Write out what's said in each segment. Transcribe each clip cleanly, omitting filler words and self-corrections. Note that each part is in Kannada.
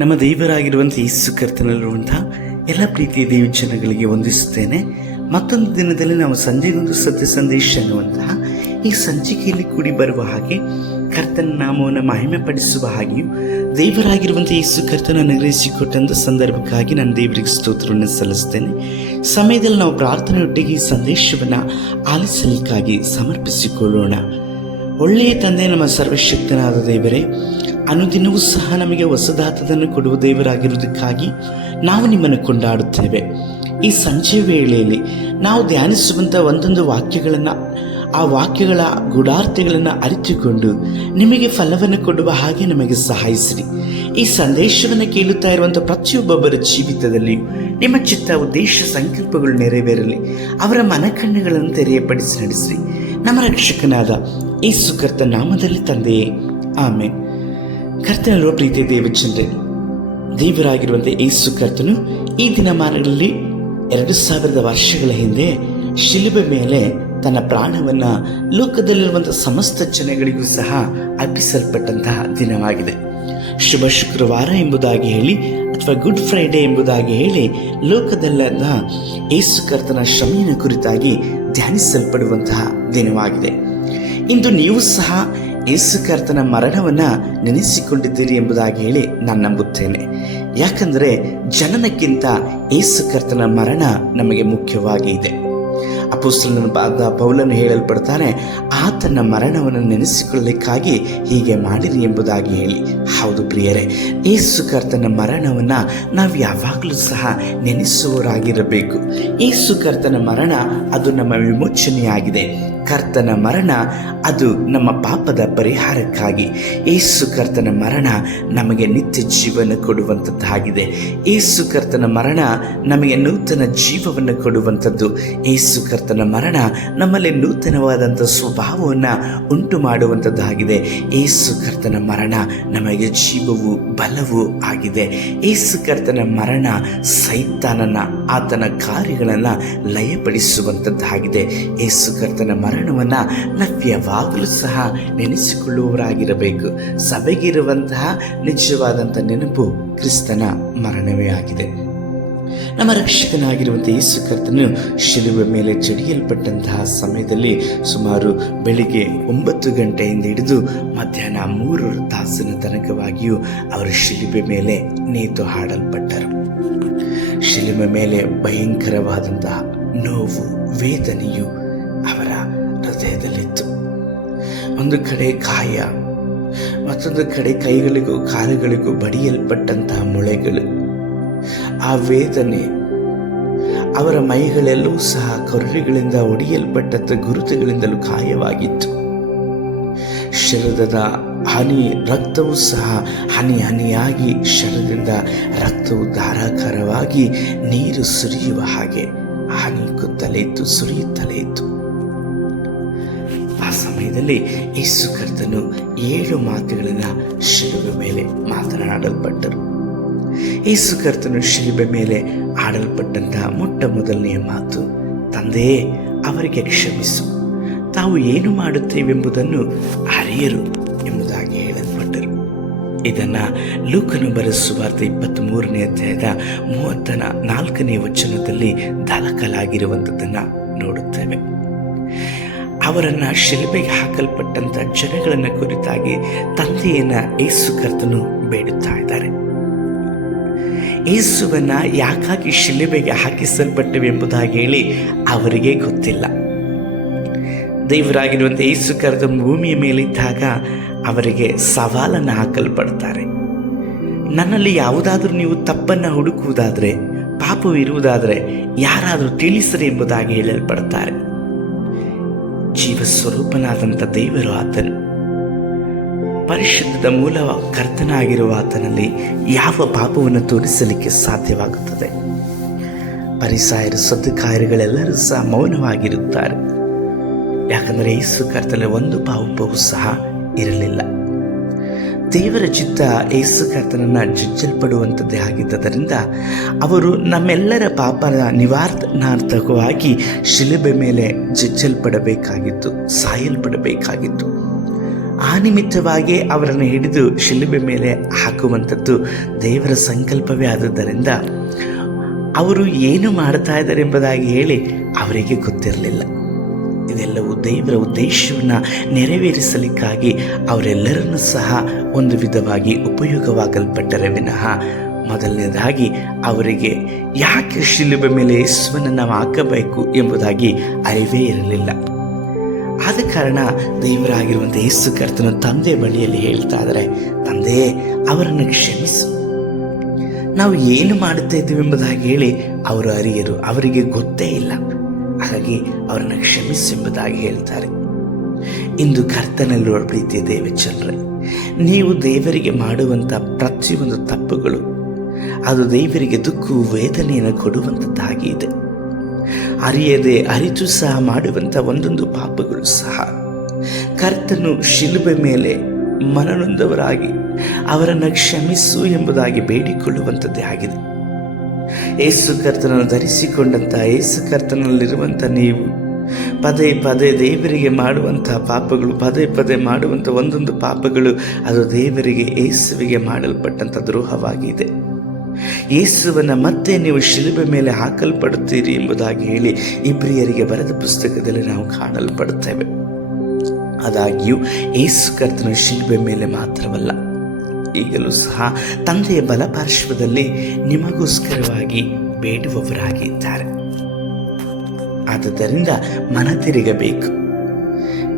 ನಮ್ಮ ದೇವರಾಗಿರುವಂಥ ಯೇಸು ಕರ್ತನಲ್ಲಿರುವಂತಹ ಎಲ್ಲ ಪ್ರೀತಿಯ ದೇವಿ ಜನಗಳಿಗೆ ವಂದಿಸುತ್ತೇನೆ. ಮತ್ತೊಂದು ದಿನದಲ್ಲಿ ನಾವು ಸಂಜೆಗೊಂದು ಸತ್ಯ ಸಂದೇಶ ಅನ್ನುವಂತಹ ಈ ಸಂಚಿಕೆಯಲ್ಲಿ ಕೂಡಿ ಬರುವ ಹಾಗೆ ಕರ್ತನ ನಾಮವನ್ನು ಮಹಿಮೆ ಪಡಿಸುವ ಹಾಗೆಯೂ ದೇವರಾಗಿರುವಂಥ ಯೇಸು ಕರ್ತನ ಅನುಗ್ರಹಿಸಿಕೊಟ್ಟಂಥ ಸಂದರ್ಭಕ್ಕಾಗಿ ನಾನು ದೇವರಿಗೆ ಸ್ತೋತ್ರವನ್ನು ಸಲ್ಲಿಸ್ತೇನೆ. ಸಮಯದಲ್ಲಿ ನಾವು ಪ್ರಾರ್ಥನೆಯೊಟ್ಟಿಗೆ ಈ ಸಂದೇಶವನ್ನು ಆಲಿಸಲಿಕ್ಕಾಗಿ ಸಮರ್ಪಿಸಿಕೊಳ್ಳೋಣ. ಒಳ್ಳೆಯ ತಂದೆ, ನಮ್ಮ ಸರ್ವಶಕ್ತನಾದ ದೇವರೇ, ಅನುದಿನವೂ ಸಹ ನಮಗೆ ಹೊಸದಾತದನ್ನು ಕೊಡುವ ದೇವರಾಗಿರುವುದಕ್ಕಾಗಿ ನಾವು ನಿಮ್ಮನ್ನು ಕೊಂಡಾಡುತ್ತೇವೆ. ಈ ಸಂಜೆ ವೇಳೆಯಲ್ಲಿ ನಾವು ಧ್ಯಾನಿಸುವಂಥ ಒಂದೊಂದು ವಾಕ್ಯಗಳನ್ನು, ಆ ವಾಕ್ಯಗಳ ಗೂಢಾರ್ಥಗಳನ್ನು ಅರಿತುಕೊಂಡು ನಿಮಗೆ ಫಲವನ್ನು ಕೊಡುವ ಹಾಗೆ ನಮಗೆ ಸಹಾಯಿಸಿರಿ. ಈ ಸಂದೇಶವನ್ನು ಕೇಳುತ್ತಾ ಇರುವಂಥ ಪ್ರತಿಯೊಬ್ಬೊಬ್ಬರ ಜೀವಿತದಲ್ಲಿಯೂ ನಿಮ್ಮ ಚಿತ್ತ, ಉದ್ದೇಶ, ಸಂಕಲ್ಪಗಳು ನೆರವೇರಲಿ. ಅವರ ಮನಕಣ್ಣುಗಳನ್ನು ತೆರೆಯಪಡಿಸಿ ನಡೆಸಿರಿ. ನಮ್ಮ ರಕ್ಷಕನಾದ ಯೇಸು ಕರ್ತ ನಾಮದಲ್ಲಿ ತಂದೆಯೇ, ಆಮೇನ್. ಕರ್ತನಲ್ಲಿರುವ ಪ್ರೀತಿಯ ದೇವಜನರೇ, ದೇವರಾಗಿರುವಂಥ ಯೇಸು ಕರ್ತನು ಈ ದಿನಮಾನಗಳಲ್ಲಿ 2000 ವರ್ಷಗಳ ಹಿಂದೆ ಶಿಲುಬೆ ಮೇಲೆ ತನ್ನ ಪ್ರಾಣವನ್ನು ಲೋಕದಲ್ಲಿರುವಂಥ ಸಮಸ್ತ ಜನಗಳಿಗೂ ಸಹ ಅರ್ಪಿಸಲ್ಪಟ್ಟಂತಹ ದಿನವಾಗಿದೆ. ಶುಭ ಶುಕ್ರವಾರ ಎಂಬುದಾಗಿ ಹೇಳಿ ಅಥವಾ ಗುಡ್ ಫ್ರೈಡೇ ಎಂಬುದಾಗಿ ಹೇಳಿ ಲೋಕದಲ್ಲೆಲ್ಲ ಯೇಸು ಕರ್ತನ ಶ್ರಮೆಯ ಕುರಿತಾಗಿ ಧ್ಯಾನಿಸಲ್ಪಡುವಂತಹ ದಿನವಾಗಿದೆ. ಇಂದು ನೀವು ಸಹ ಯೇಸು ಕರ್ತನ ಮರಣವನ್ನು ನೆನೆಸಿಕೊಂಡಿದ್ದೀರಿ ಎಂಬುದಾಗಿ ಹೇಳಿ ನಾನು ನಂಬುತ್ತೇನೆ. ಯಾಕಂದರೆ ಜನನಕ್ಕಿಂತ ಯೇಸು ಕರ್ತನ ಮರಣ ನಮಗೆ ಮುಖ್ಯವಾಗಿ ಇದೆ. ಅಪೊಸ್ತಲನಾದ ಪೌಲನು ಹೇಳಲ್ಪಡ್ತಾನೆ, ಆತನ ಮರಣವನ್ನು ನೆನೆಸಿಕೊಳ್ಳಲಿಕ್ಕಾಗಿ ಹೀಗೆ ಮಾಡಿರಿ ಎಂಬುದಾಗಿ ಹೇಳಿ. ಹೌದು ಪ್ರಿಯರೇ, ಯೇಸು ಕರ್ತನ ಮರಣವನ್ನು ನಾವು ಯಾವಾಗಲೂ ಸಹ ನೆನೆಸುವವರಾಗಿರಬೇಕು. ಯೇಸು ಕರ್ತನ ಮರಣ ಅದು ನಮ್ಮ ವಿಮೋಚನೆಯಾಗಿದೆ. ಕರ್ತನ ಮರಣ ಅದು ನಮ್ಮ ಪಾಪದ ಪರಿಹಾರಕ್ಕಾಗಿ. ಯೇಸು ಕರ್ತನ ಮರಣ ನಮಗೆ ನಿತ್ಯ ಜೀವನ ಕೊಡುವಂಥದ್ದಾಗಿದೆ. ಯೇಸು ಕರ್ತನ ಮರಣ ನಮಗೆ ನೂತನ ಜೀವವನ್ನು ಕೊಡುವಂಥದ್ದು. ಯೇಸು ಕರ್ತನ ಮರಣ ನಮ್ಮಲ್ಲಿ ನೂತನವಾದಂಥ ಸ್ವಭಾವವನ್ನು ಉಂಟು ಮಾಡುವಂಥದ್ದಾಗಿದೆ. ಯೇಸು ಕರ್ತನ ಮರಣ ನಮಗೆ ಜೀವವು ಬಲವೂ ಆಗಿದೆ. ಯೇಸು ಕರ್ತನ ಮರಣ ಸೈತಾನನ, ಆತನ ಕಾರ್ಯಗಳನ್ನು ಲಯಪಡಿಸುವಂಥದ್ದಾಗಿದೆ. ಯೇಸು ಕರ್ತನ ಮರಣವನ್ನು ನಾವು ಯಾವಾಗಲೂ ಸಹ ನೆನೆಸಿಕೊಳ್ಳುವವರಾಗಿರಬೇಕು. ಸಭೆಗಿರುವಂತಹ ನಿಜವಾದಂಥ ನೆನಪು ಕ್ರಿಸ್ತನ ಮರಣವೇ ಆಗಿದೆ. ನಮ್ಮ ರಕ್ಷಕನಾಗಿರುವಂಥ ಯೇಸು ಕರ್ತನು ಶಿಲುಬೆ ಮೇಲೆ ಜಡಿಯಲ್ಪಟ್ಟಂತಹ ಸಮಯದಲ್ಲಿ ಸುಮಾರು ಬೆಳಿಗ್ಗೆ 9 ಗಂಟೆಯಿಂದ ಹಿಡಿದು ಮಧ್ಯಾಹ್ನ 3 ತಾಸಿನ ತನಕವಾಗಿಯೂ ಅವರು ಶಿಲುಬೆ ಮೇಲೆ ನೇತು ಹಾಡಲ್ಪಟ್ಟರು. ಶಿಲುಬೆ ಮೇಲೆ ಭಯಂಕರವಾದಂತಹ ನೋವು, ವೇದನೆಯು ಅವರ ಹೃದಯದಲ್ಲಿತ್ತು. ಒಂದು ಕಡೆ ಗಾಯ, ಮತ್ತೊಂದು ಕಡೆ ಕೈಗಳಿಗೂ ಕಾಲುಗಳಿಗೂ ಬಡಿಯಲ್ಪಟ್ಟಂತಹ ಮೊಳೆಗಳು. ಆ ವೇದನೆ ಅವರ ಮೈಗಳೆಲ್ಲವೂ ಸಹ ಕೊರ್ರಿಗಳಿಂದ ಹೊಡೆಯಲ್ಪಟ್ಟಂಥ ಗುರುತುಗಳಿಂದಲೂ ಗಾಯವಾಗಿತ್ತು. ಶರೀರದ ರಕ್ತವೂ ಸಹ ಹನಿ ಹನಿಯಾಗಿ ಶರೀರದಿಂದ ರಕ್ತವು ಧಾರಾಕಾರವಾಗಿ ನೀರು ಸುರಿಯುವ ಹಾಗೆ ಹನಿಕುತ್ತಲೇ ಇತ್ತು, ಸುರಿಯುತ್ತಲೇ ಇತ್ತು. ಆ ಸಮಯದಲ್ಲಿ ಯೇಸು ಕರ್ತನು 7 ಮಾತುಗಳನ್ನು ಶಿಲುಬೆ ಮೇಲೆ ಮಾತನಾಡಲ್ಪಟ್ಟರು. ಯೇಸು ಕರ್ತನು ಶಿಲುಬೆ ಮೇಲೆ ಆಡಲ್ಪಟ್ಟಂತಹ ಮೊಟ್ಟ ಮೊದಲನೆಯ ಮಾತು, ತಂದೆಯೇ, ಅವರಿಗೆ ಕ್ಷಮಿಸು, ತಾವು ಏನು ಮಾಡುತ್ತೇವೆಂಬುದನ್ನು ಅರಿಯರು ಎಂಬುದಾಗಿ ಹೇಳಲ್ಪಟ್ಟರು. ಇದನ್ನು ಲೂಕನು ಬರೆದ ಸುವಾರ್ತೆ 23ನೇ ಅಧ್ಯಾಯದ 34ನೇ ವಚನದಲ್ಲಿ ದಾಖಲಾಗಿರುವಂಥದ್ದನ್ನು ನೋಡುತ್ತೇವೆ. ಅವರನ್ನು ಶಿಲುಬೆಗೆ ಹಾಕಲ್ಪಟ್ಟಂಥ ಜನಗಳನ್ನು ಕುರಿತಾಗಿ ತಂದೆಯನ್ನು ಯೇಸು ಕರ್ತನು ಬೇಡುತ್ತಾ ಇದ್ದಾರೆ. ಯೇಸುವನ್ನು ಯಾಕಾಗಿ ಶಿಲುಬೆಗೆ ಹಾಕಿಸಲ್ಪಟ್ಟವೆಂಬುದಾಗಿ ಹೇಳಿ ಅವರಿಗೆ ಗೊತ್ತಿಲ್ಲ. ದೇವರಾಗಿರುವಂಥ ಯೇಸು ಕರ್ತನು ಭೂಮಿಯ ಮೇಲಿದ್ದಾಗ ಅವರಿಗೆ ಸವಾಲನ್ನು ಹಾಕಲ್ಪಡ್ತಾರೆ. ನನ್ನಲ್ಲಿ ಯಾವುದಾದ್ರೂ ನೀವು ತಪ್ಪನ್ನು ಹುಡುಕುವುದಾದರೆ, ಪಾಪವಿರುವುದಾದರೆ ಯಾರಾದರೂ ತಿಳಿಸರಿ ಎಂಬುದಾಗಿ ಹೇಳಲ್ಪಡ್ತಾರೆ. ಜೀವ ಸ್ವರೂಪನಾದಂಥ ದೇವರು ಆತನು, ಪರಿಶುದ್ಧದ ಮೂಲ ಕರ್ತನಾಗಿರುವ ಆತನಲ್ಲಿ ಯಾವ ಪಾಪವನ್ನು ತೋರಿಸಲಿಕ್ಕೆ ಸಾಧ್ಯವಾಗುತ್ತದೆ? ಪರಿಸಾಯರು, ಸದ್ದುಕಾಯರುಗಳೆಲ್ಲರೂ ಸಹ ಮೌನವಾಗಿರುತ್ತಾರೆ. ಯಾಕಂದರೆ ಯೇಸು ಕರ್ತನಲ್ಲಿ ಒಂದು ಪಾಪವೂ ಸಹ ಇರಲಿಲ್ಲ. ದೇವರ ಚಿತ್ತ ಯೇಸು ಕರ್ತನನ್ನು ಜಜ್ಜಲ್ಪಡುವಂಥದ್ದೇ ಆಗಿದ್ದರಿಂದ ಅವರು ನಮ್ಮೆಲ್ಲರ ಪಾಪದ ನಿವಾರಣಾರ್ಥಕವಾಗಿ ಶಿಲುಬೆ ಮೇಲೆ ಜಜ್ಜಲ್ಪಡಬೇಕಾಗಿತ್ತು, ಸಾಯಲ್ಪಡಬೇಕಾಗಿತ್ತು. ಆ ನಿಮಿತ್ತವಾಗಿ ಅವರನ್ನು ಹಿಡಿದು ಶಿಲುಬೆ ಮೇಲೆ ಹಾಕುವಂಥದ್ದು ದೇವರ ಸಂಕಲ್ಪವೇ ಆದುದರಿಂದ ಅವರು ಏನು ಮಾಡ್ತಾ ಇದ್ದಾರೆ ಎಂಬುದಾಗಿ ಹೇಳಿ ಅವರಿಗೆ ಗೊತ್ತಿರಲಿಲ್ಲ. ಇದೆಲ್ಲವೂ ದೇವರ ಉದ್ದೇಶವನ್ನು ನೆರವೇರಿಸಲಿಕ್ಕಾಗಿ ಅವರೆಲ್ಲರನ್ನೂ ಸಹ ಒಂದು ವಿಧವಾಗಿ ಉಪಯೋಗವಾಗಲ್ಪಟ್ಟರೆ ವಿನಃ ಮೊದಲನೇದಾಗಿ ಅವರಿಗೆ ಯಾಕೆ ಶಿಲುಬೆ ಮೇಲೆ ಯೇಸುವನ್ನು ನಾವು ಹಾಕಬೇಕು ಎಂಬುದಾಗಿ ಅರಿವೇ ಇರಲಿಲ್ಲ. ಆದ ಕಾರಣ ದೇವರಾಗಿರುವಂಥ ಯೇಸು ಕರ್ತನ ತಂದೆ ಬಳಿಯಲ್ಲಿ ಹೇಳ್ತಾ ಇದ್ದಾರೆ, ತಂದೆ ಅವರನ್ನು ಕ್ಷಮಿಸು, ನಾವು ಏನು ಮಾಡುತ್ತಾ ಇದ್ದೀವಿ ಎಂಬುದಾಗಿ ಹೇಳಿ ಅವರು ಅರಿಯರು, ಅವರಿಗೆ ಗೊತ್ತೇ ಇಲ್ಲ. ಹಾಗಾಗಿ ಅವರನ್ನು ಕ್ಷಮಿಸು ಎಂಬುದಾಗಿ ಹೇಳ್ತಾರೆ. ಇಂದು ಕರ್ತನಲ್ಲಿರುವ ಪ್ರೀತಿಯ ದೇವಚಂದ್ರ, ನೀವು ದೇವರಿಗೆ ಮಾಡುವಂಥ ಪ್ರತಿಯೊಂದು ತಪ್ಪುಗಳು ಅದು ದೇವರಿಗೆ ದುಃಖ ವೇದನೆಯನ್ನು ಕೊಡುವಂಥದ್ದಾಗಿದೆ. ಅರಿಯದೆ ಅರಿತು ಸಹ ಮಾಡುವಂಥ ಒಂದೊಂದು ಪಾಪಗಳು ಸಹ ಕರ್ತನು ಶಿಲುಬೆ ಮೇಲೆ ಮನನೊಂದವರಾಗಿ ಅವರನ್ನು ಕ್ಷಮಿಸು ಎಂಬುದಾಗಿ ಬೇಡಿಕೊಳ್ಳುವಂಥದ್ದೇ ಆಗಿದೆ. ಯೇಸು ಕರ್ತನನ್ನು ಧರಿಸಿಕೊಂಡಂಥ ಯೇಸು ಕರ್ತನಲ್ಲಿರುವಂಥ ನೀವು ಪದೇ ಪದೇ ದೇವರಿಗೆ ಮಾಡುವಂಥ ಪಾಪಗಳು, ಪದೇ ಪದೇ ಮಾಡುವಂಥ ಒಂದೊಂದು ಪಾಪಗಳು ಅದು ದೇವರಿಗೆ ಯೇಸುವಿಗೆ ಮಾಡಲ್ಪಟ್ಟಂಥ ದ್ರೋಹವಾಗಿದೆ. ಯೇಸುವನ್ನು ಮತ್ತೆ ನೀವು ಶಿಲುಬೆ ಮೇಲೆ ಹಾಕಲ್ಪಡುತ್ತೀರಿ ಎಂಬುದಾಗಿ ಹೇಳಿ ಇಬ್ರಿಯರಿಗೆ ಬರೆದ ಪುಸ್ತಕದಲ್ಲಿ ನಾವು ಕಾಣಲ್ಪಡುತ್ತೇವೆ. ಆದಾಗ್ಯೂ ಯೇಸು ಕರ್ತನ ಶಿಲುಬೆ ಮೇಲೆ ಮಾತ್ರವಲ್ಲ, ಈಗಲೂ ಸಹ ತಂದೆಯ ಬಲಪಾರ್ಶ್ವದಲ್ಲಿ ನಿಮಗೋಸ್ಕರವಾಗಿ ಬೇಡುವವರಾಗಿದ್ದಾರೆ. ಆದುದರಿಂದ ಮನ ತಿರುಗಬೇಕು.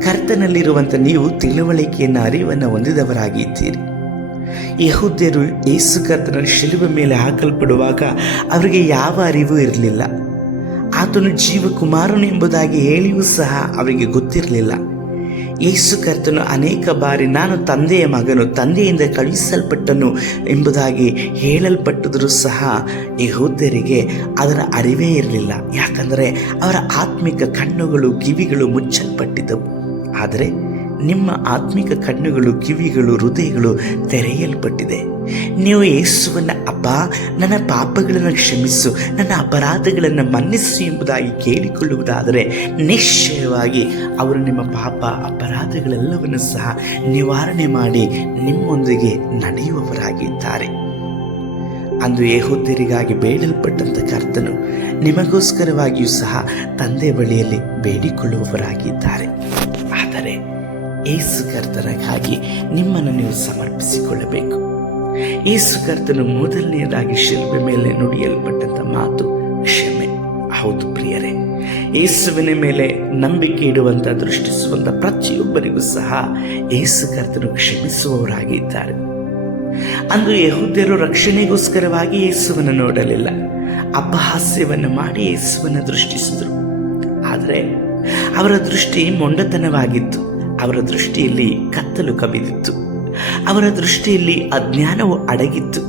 ಕರ್ತನಲ್ಲಿರುವಂಥ ನೀವು ತಿಳುವಳಿಕೆಯನ್ನು ಅರಿವನ್ನು ಹೊಂದಿದವರಾಗಿದ್ದೀರಿ. ಯೆಹೂದ್ಯರು ಯೇಸು ಕರ್ತನ ಶಿಲುಬೆ ಮೇಲೆ ಹಾಕಲ್ಪಡುವಾಗ ಅವರಿಗೆ ಯಾವ ಅರಿವು ಇರಲಿಲ್ಲ. ಆತನು ಜೀವಕುಮಾರನು ಎಂಬುದಾಗಿ ಹೇಳಿಯೂ ಸಹ ಅವರಿಗೆ ಗೊತ್ತಿರಲಿಲ್ಲ. ಯೇಸು ಕರ್ತನು ಅನೇಕ ಬಾರಿ ನಾನು ತಂದೆಯ ಮಗನು, ತಂದೆಯಿಂದ ಕಳುಹಿಸಲ್ಪಟ್ಟನು ಎಂಬುದಾಗಿ ಹೇಳಲ್ಪಟ್ಟಿದ್ರೂ ಸಹ ಯೆಹೂದ್ಯರಿಗೆ ಅದರ ಅರಿವೇ ಇರಲಿಲ್ಲ. ಯಾಕಂದರೆ ಅವರ ಆತ್ಮಿಕ ಕಣ್ಣುಗಳು ಕಿವಿಗಳು ಮುಚ್ಚಲ್ಪಟ್ಟಿದ್ದವು. ಆದರೆ ನಿಮ್ಮ ಆತ್ಮಿಕ ಕಣ್ಣುಗಳು ಕಿವಿಗಳು ಹೃದಯಗಳು ತೆರೆಯಲ್ಪಟ್ಟಿದೆ. ನೀವು ಯೇಸುವನ್ನು ಅಪ್ಪ ನನ್ನ ಪಾಪಗಳನ್ನು ಕ್ಷಮಿಸು, ನನ್ನ ಅಪರಾಧಗಳನ್ನು ಮನ್ನಿಸು ಎಂಬುದಾಗಿ ಕೇಳಿಕೊಳ್ಳುವುದಾದರೆ ನಿಶ್ಚಯವಾಗಿ ಅವರು ನಿಮ್ಮ ಪಾಪ ಅಪರಾಧಗಳೆಲ್ಲವನ್ನು ಸಹ ನಿವಾರಣೆ ಮಾಡಿ ನಿಮ್ಮೊಂದಿಗೆ ನಡೆಯುವವರಾಗಿದ್ದಾರೆ. ಅಂದು ಯೆಹೂದ್ಯರಿಗಾಗಿ ಬೇಡಲ್ಪಟ್ಟಂಥ ಕರ್ತನು ನಿಮಗೋಸ್ಕರವಾಗಿಯೂ ಸಹ ತಂದೆ ಬಳಿಯಲ್ಲಿ ಬೇಡಿಕೊಳ್ಳುವವರಾಗಿದ್ದಾರೆ. ಆದರೆ ಯೇಸು ಕರ್ತನಿಗಾಗಿ ನಿಮ್ಮನ್ನು ನೀವು ಸಮರ್ಪಿಸಿಕೊಳ್ಳಬೇಕು. ಯೇಸು ಕರ್ತನು ಮೊದಲನೆಯದಾಗಿ ಶಿಲುಬೆ ಮೇಲೆ ನುಡಿಯಲ್ಪಟ್ಟಂಥ ಮಾತು ಕ್ಷಮೆ. ಹೌದು ಪ್ರಿಯರೇ, ಯೇಸುವಿನ ಮೇಲೆ ನಂಬಿಕೆ ಇಡುವಂಥ ದೃಷ್ಟಿಸುವಂಥ ಪ್ರತಿಯೊಬ್ಬರಿಗೂ ಸಹ ಯೇಸು ಕರ್ತನು ಕ್ಷಮಿಸುವವರಾಗಿದ್ದಾರೆ. ಅಂದು ಯೆಹೂದ್ಯರು ರಕ್ಷಣೆಗೋಸ್ಕರವಾಗಿ ಯೇಸುವನ್ನು ನೋಡಲಿಲ್ಲ, ಅಪಹಾಸ್ಯವನ್ನು ಮಾಡಿ ಯೇಸುವನ್ನು ದೃಷ್ಟಿಸಿದರು. ಆದರೆ ಅವರ ದೃಷ್ಟಿ ಮೊಂಡತನವಾಗಿತ್ತು. ಅವರ ದೃಷ್ಟಿಯಲ್ಲಿ ಕತ್ತಲು ಕವಿದಿತ್ತು. ಅವರ ದೃಷ್ಟಿಯಲ್ಲಿ ಅಜ್ಞಾನವು ಅಡಗಿತ್ತು.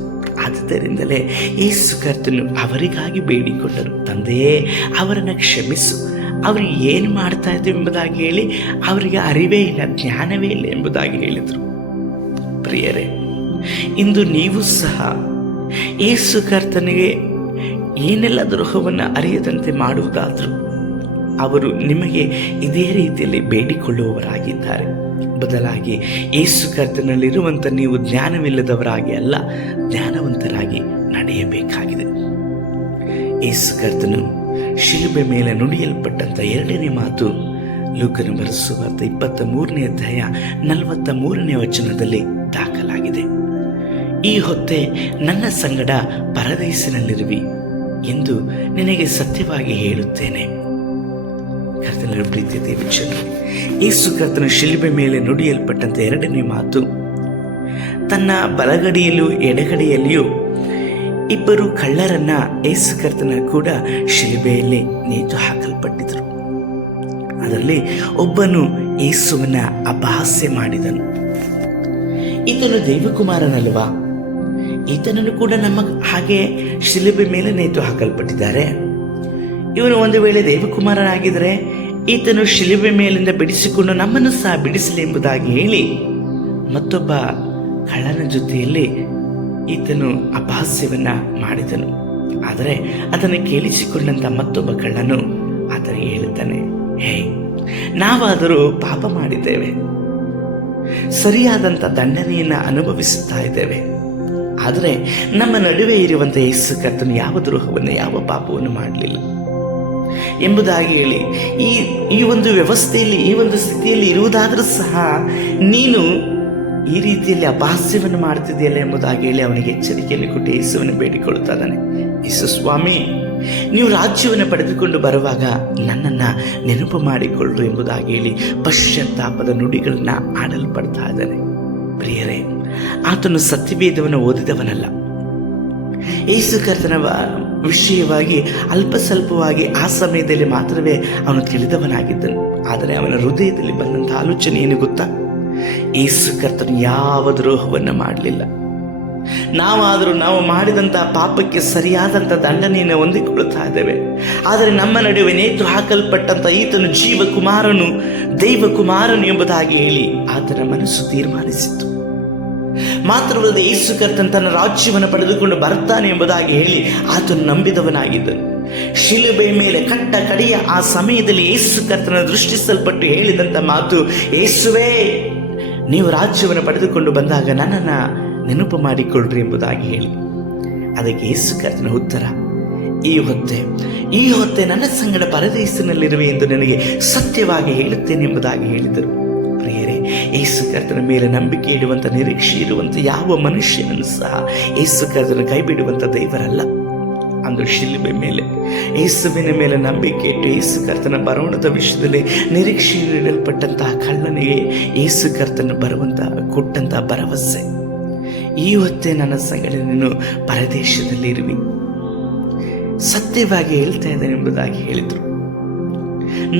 ಆದ್ದರಿಂದಲೇ ಯೇಸು ಕರ್ತನು ಅವರಿಗಾಗಿ ಬೇಡಿಕೊಂಡರು, ತಂದೆಯೇ ಅವರನ್ನು ಕ್ಷಮಿಸು, ಅವರು ಏನು ಮಾಡ್ತಾ ಇದ್ದೀವಿ ಎಂಬುದಾಗಿ ಹೇಳಿ ಅವರಿಗೆ ಅರಿವೇ ಇಲ್ಲ, ಜ್ಞಾನವೇ ಇಲ್ಲ ಎಂಬುದಾಗಿ ಹೇಳಿದರು. ಪ್ರಿಯರೇ, ಇಂದು ನೀವು ಸಹ ಯೇಸು ಕರ್ತನಿಗೆ ಏನೆಲ್ಲ ದ್ರೋಹವನ್ನು ಅರಿಯದಂತೆ ಮಾಡುವುದಾದರೂ ಅವರು ನಿಮಗೆ ಇದೇ ರೀತಿಯಲ್ಲಿ ಬೇಡಿಕೊಳ್ಳುವವರಾಗಿದ್ದಾರೆ. ಬದಲಾಗಿ ಯೇಸು ಕರ್ತನಲ್ಲಿರುವಂಥ ನೀವು ಜ್ಞಾನವಿಲ್ಲದವರಾಗಿ ಅಲ್ಲ, ಜ್ಞಾನವಂತರಾಗಿ ನಡೆಯಬೇಕಾಗಿದೆ. ಯೇಸು ಕರ್ತನು ಶಿಲುಬೆ ಮೇಲೆ ನುಡಿಯಲ್ಪಟ್ಟಂಥ ಎರಡನೇ ಮಾತು ಲೂಕನ ಬರೆಸುವಾರ್ಥ 23ನೇ ಅಧ್ಯಾಯ 43ನೇ ವಚನದಲ್ಲಿ ದಾಖಲಾಗಿದೆ. ಈ ಹೊತ್ತೆ ನನ್ನ ಸಂಗಡ ಪರದೈಸಿನಲ್ಲಿರುವಿ ಎಂದು ನಿನಗೆ ಸತ್ಯವಾಗಿ ಹೇಳುತ್ತೇನೆ. ಕರ್ತನ ಪ್ರೀತಿಯ ದೇವಚಂದ್ರ, ಯೇಸು ಕರ್ತನ ಶಿಲುಬೆ ಮೇಲೆ ನುಡಿಯಲ್ಪಟ್ಟಂಥ ಎರಡನೇ ಮಾತು, ತನ್ನ ಬಲಗಡೆಯಲ್ಲಿಯೂ ಎಡಗಡೆಯಲ್ಲಿಯೂ ಇಬ್ಬರು ಕಳ್ಳರನ್ನ ಯೇಸು ಕರ್ತನ ಕೂಡ ಶಿಲುಬೆಯಲ್ಲಿ ನೇತು ಹಾಕಲ್ಪಟ್ಟಿದ್ರು. ಅದರಲ್ಲಿ ಒಬ್ಬನು ಯೇಸುವನ್ನ ಅಪಹಾಸ್ಯ ಮಾಡಿದನು. ಈತನು ದೇವಕುಮಾರನಲ್ವಾ? ಈತನನ್ನು ಕೂಡ ನಮ್ಮ ಹಾಗೆ ಶಿಲುಬೆ ಮೇಲೆ ನೇತು ಹಾಕಲ್ಪಟ್ಟಿದ್ದಾರೆ. ಇವನು ಒಂದು ವೇಳೆ ದೇವಕುಮಾರನಾಗಿದ್ದರೆ ಈತನು ಶಿಲುಬೆ ಮೇಲಿಂದ ಬಿಡಿಸಿಕೊಂಡು ನಮ್ಮನ್ನು ಸಹ ಬಿಡಿಸಲಿ ಎಂಬುದಾಗಿ ಹೇಳಿ ಮತ್ತೊಬ್ಬ ಕಳ್ಳನ ಜೊತೆಯಲ್ಲಿ ಈತನು ಅಪಹಾಸ್ಯವನ್ನ ಮಾಡಿದನು. ಆದರೆ ಅದನ್ನು ಕೇಳಿಸಿಕೊಂಡಂತ ಮತ್ತೊಬ್ಬ ಕಳ್ಳನು ಆತನಿಗೆ ಹೇಳುತ್ತಾನೆ, ಹೇ, ನಾವಾದರೂ ಪಾಪ ಮಾಡಿದ್ದೇವೆ, ಸರಿಯಾದಂಥ ದಂಡನೆಯನ್ನು ಅನುಭವಿಸುತ್ತಾ ಇದ್ದೇವೆ. ಆದರೆ ನಮ್ಮ ನಡುವೆ ಇರುವಂಥ ಯೇಸು ಕರ್ತನು ಯಾವ ದ್ರೋಹವನ್ನು, ಯಾವ ಪಾಪವನ್ನು ಮಾಡಲಿಲ್ಲ ಎಂಬುದಾಗಿ ಹೇಳಿ, ಈ ಒಂದು ವ್ಯವಸ್ಥೆಯಲ್ಲಿ, ಈ ಒಂದು ಸ್ಥಿತಿಯಲ್ಲಿ ಇರುವುದಾದರೂ ಸಹ ನೀನು ಈ ರೀತಿಯಲ್ಲಿ ಅಪಹಾಸ್ಯವನ್ನು ಮಾಡ್ತಿದೆಯಲ್ಲ ಎಂಬುದಾಗಿ ಹೇಳಿ ಅವನಿಗೆ ಎಚ್ಚರಿಕೆಯನ್ನು ಕೊಟ್ಟು ಯೇಸುವನ್ನು ಬೇಡಿಕೊಳ್ಳುತ್ತಾ ಇದ್ದಾನೆ. ಯೇಸು ಸ್ವಾಮಿ, ನೀವು ರಾಜ್ಯವನ್ನು ಪಡೆದುಕೊಂಡು ಬರುವಾಗ ನನ್ನನ್ನು ನೆನಪು ಮಾಡಿಕೊಳ್ಳರು ಎಂಬುದಾಗಿ ಹೇಳಿ ಪಶ್ಚಾತ್ತಾಪದ ನುಡಿಗಳನ್ನು ಆಡಲ್ಪಡ್ತಾ ಇದ್ದಾನೆ. ಪ್ರಿಯರೇ, ಆತನು ಸತ್ಯವೇದವನ್ನು ಓದಿದವನಲ್ಲ. ಯೇಸು ಕರ್ತನ ವಿಷಯವಾಗಿ ಅಲ್ಪ ಸ್ವಲ್ಪವಾಗಿ ಆ ಸಮಯದಲ್ಲಿ ಮಾತ್ರವೇ ಅವನು ತಿಳಿದವನಾಗಿದ್ದನು. ಆದರೆ ಅವನ ಹೃದಯದಲ್ಲಿ ಬಂದಂಥ ಆಲೋಚನೆ ಏನು ಗೊತ್ತಾ? ಯೇಸು ಕರ್ತನು ಯಾವ ದ್ರೋಹವನ್ನು ಮಾಡಲಿಲ್ಲ. ನಾವಾದರೂ ನಾವು ಮಾಡಿದಂತಹ ಪಾಪಕ್ಕೆ ಸರಿಯಾದಂಥ ದಂಡನೆಯನ್ನು ಹೊಂದಿಕೊಳ್ಳುತ್ತಾ ಇದ್ದೇವೆ. ಆದರೆ ನಮ್ಮ ನಡುವೆ ನೇತು ಹಾಕಲ್ಪಟ್ಟಂಥ ಈತನು ಜೀವಕುಮಾರನು, ದೈವಕುಮಾರನು ಎಂಬುದಾಗಿ ಹೇಳಿ ಆತನ ಮನಸ್ಸು ತೀರ್ಮಾನಿಸಿತು. ಮಾತ್ರವಲ್ಲದೆ ಯೇಸು ಕರ್ತನು ತನ್ನ ರಾಜ್ಯವನ್ನು ಪಡೆದುಕೊಂಡು ಬರ್ತಾನೆ ಎಂಬುದಾಗಿ ಹೇಳಿ ಆತನು ನಂಬಿದವನಾಗಿದ್ದನು. ಶಿಲುಬೆ ಮೇಲೆ ಕಟ್ಟ ಕಡೆಯ ಆ ಸಮಯದಲ್ಲಿ ಯೇಸು ಕರ್ತನ ದೃಷ್ಟಿಸಲ್ಪಟ್ಟು ಹೇಳಿದಂಥ ಮಾತು, ಯೇಸುವೇ, ನೀವು ರಾಜ್ಯವನ್ನು ಪಡೆದುಕೊಂಡು ಬಂದಾಗ ನನ್ನನ್ನು ನೆನಪು ಮಾಡಿಕೊಳ್ಳ್ರಿ ಎಂಬುದಾಗಿ ಹೇಳಿ. ಅದಕ್ಕೆ ಯೇಸು ಕರ್ತನ ಉತ್ತರ, ಈ ಹೊತ್ತೆ ನನ್ನ ಸಂಗಡ ಪರದೇಶಿನಲ್ಲಿರುವೆ ಎಂದು ನನಗೆ ಸತ್ಯವಾಗಿ ಹೇಳುತ್ತೇನೆ ಎಂಬುದಾಗಿ ಹೇಳಿದರು. ಪ್ರಿಯರೇ, ಯೇಸು ಕರ್ತನ ಮೇಲೆ ನಂಬಿಕೆ ಇಡುವಂಥ, ನಿರೀಕ್ಷೆ ಇರುವಂಥ ಯಾವ ಮನುಷ್ಯನನ್ನು ಸಹ ಯೇಸು ಕರ್ತನ ಕೈ ಬಿಡುವಂಥ ದೇವರಲ್ಲ. ಅಂದು ಶಿಲುಬೆ ಮೇಲೆ ಯೇಸುವಿನ ಮೇಲೆ ನಂಬಿಕೆ ಇಟ್ಟು ಯೇಸು ಕರ್ತನ ಬರೋಣದ ವಿಷಯದಲ್ಲಿ ನಿರೀಕ್ಷೆ ಇಡಲ್ಪಟ್ಟಂತಹ ಕಳ್ಳನಿಗೆ ಯೇಸು ಕರ್ತನ ಕೊಟ್ಟಂತಹ ಭರವಸೆ, ಈ ಹೊತ್ತೇ ನನ್ನ ಸಂಗಡ ನೀನು ಪರದೇಶದಲ್ಲಿ ಇರುವಿ, ಸತ್ಯವಾಗಿ ಹೇಳ್ತಾ ಇದ್ದೇನೆ ಎಂಬುದಾಗಿ ಹೇಳಿದರು.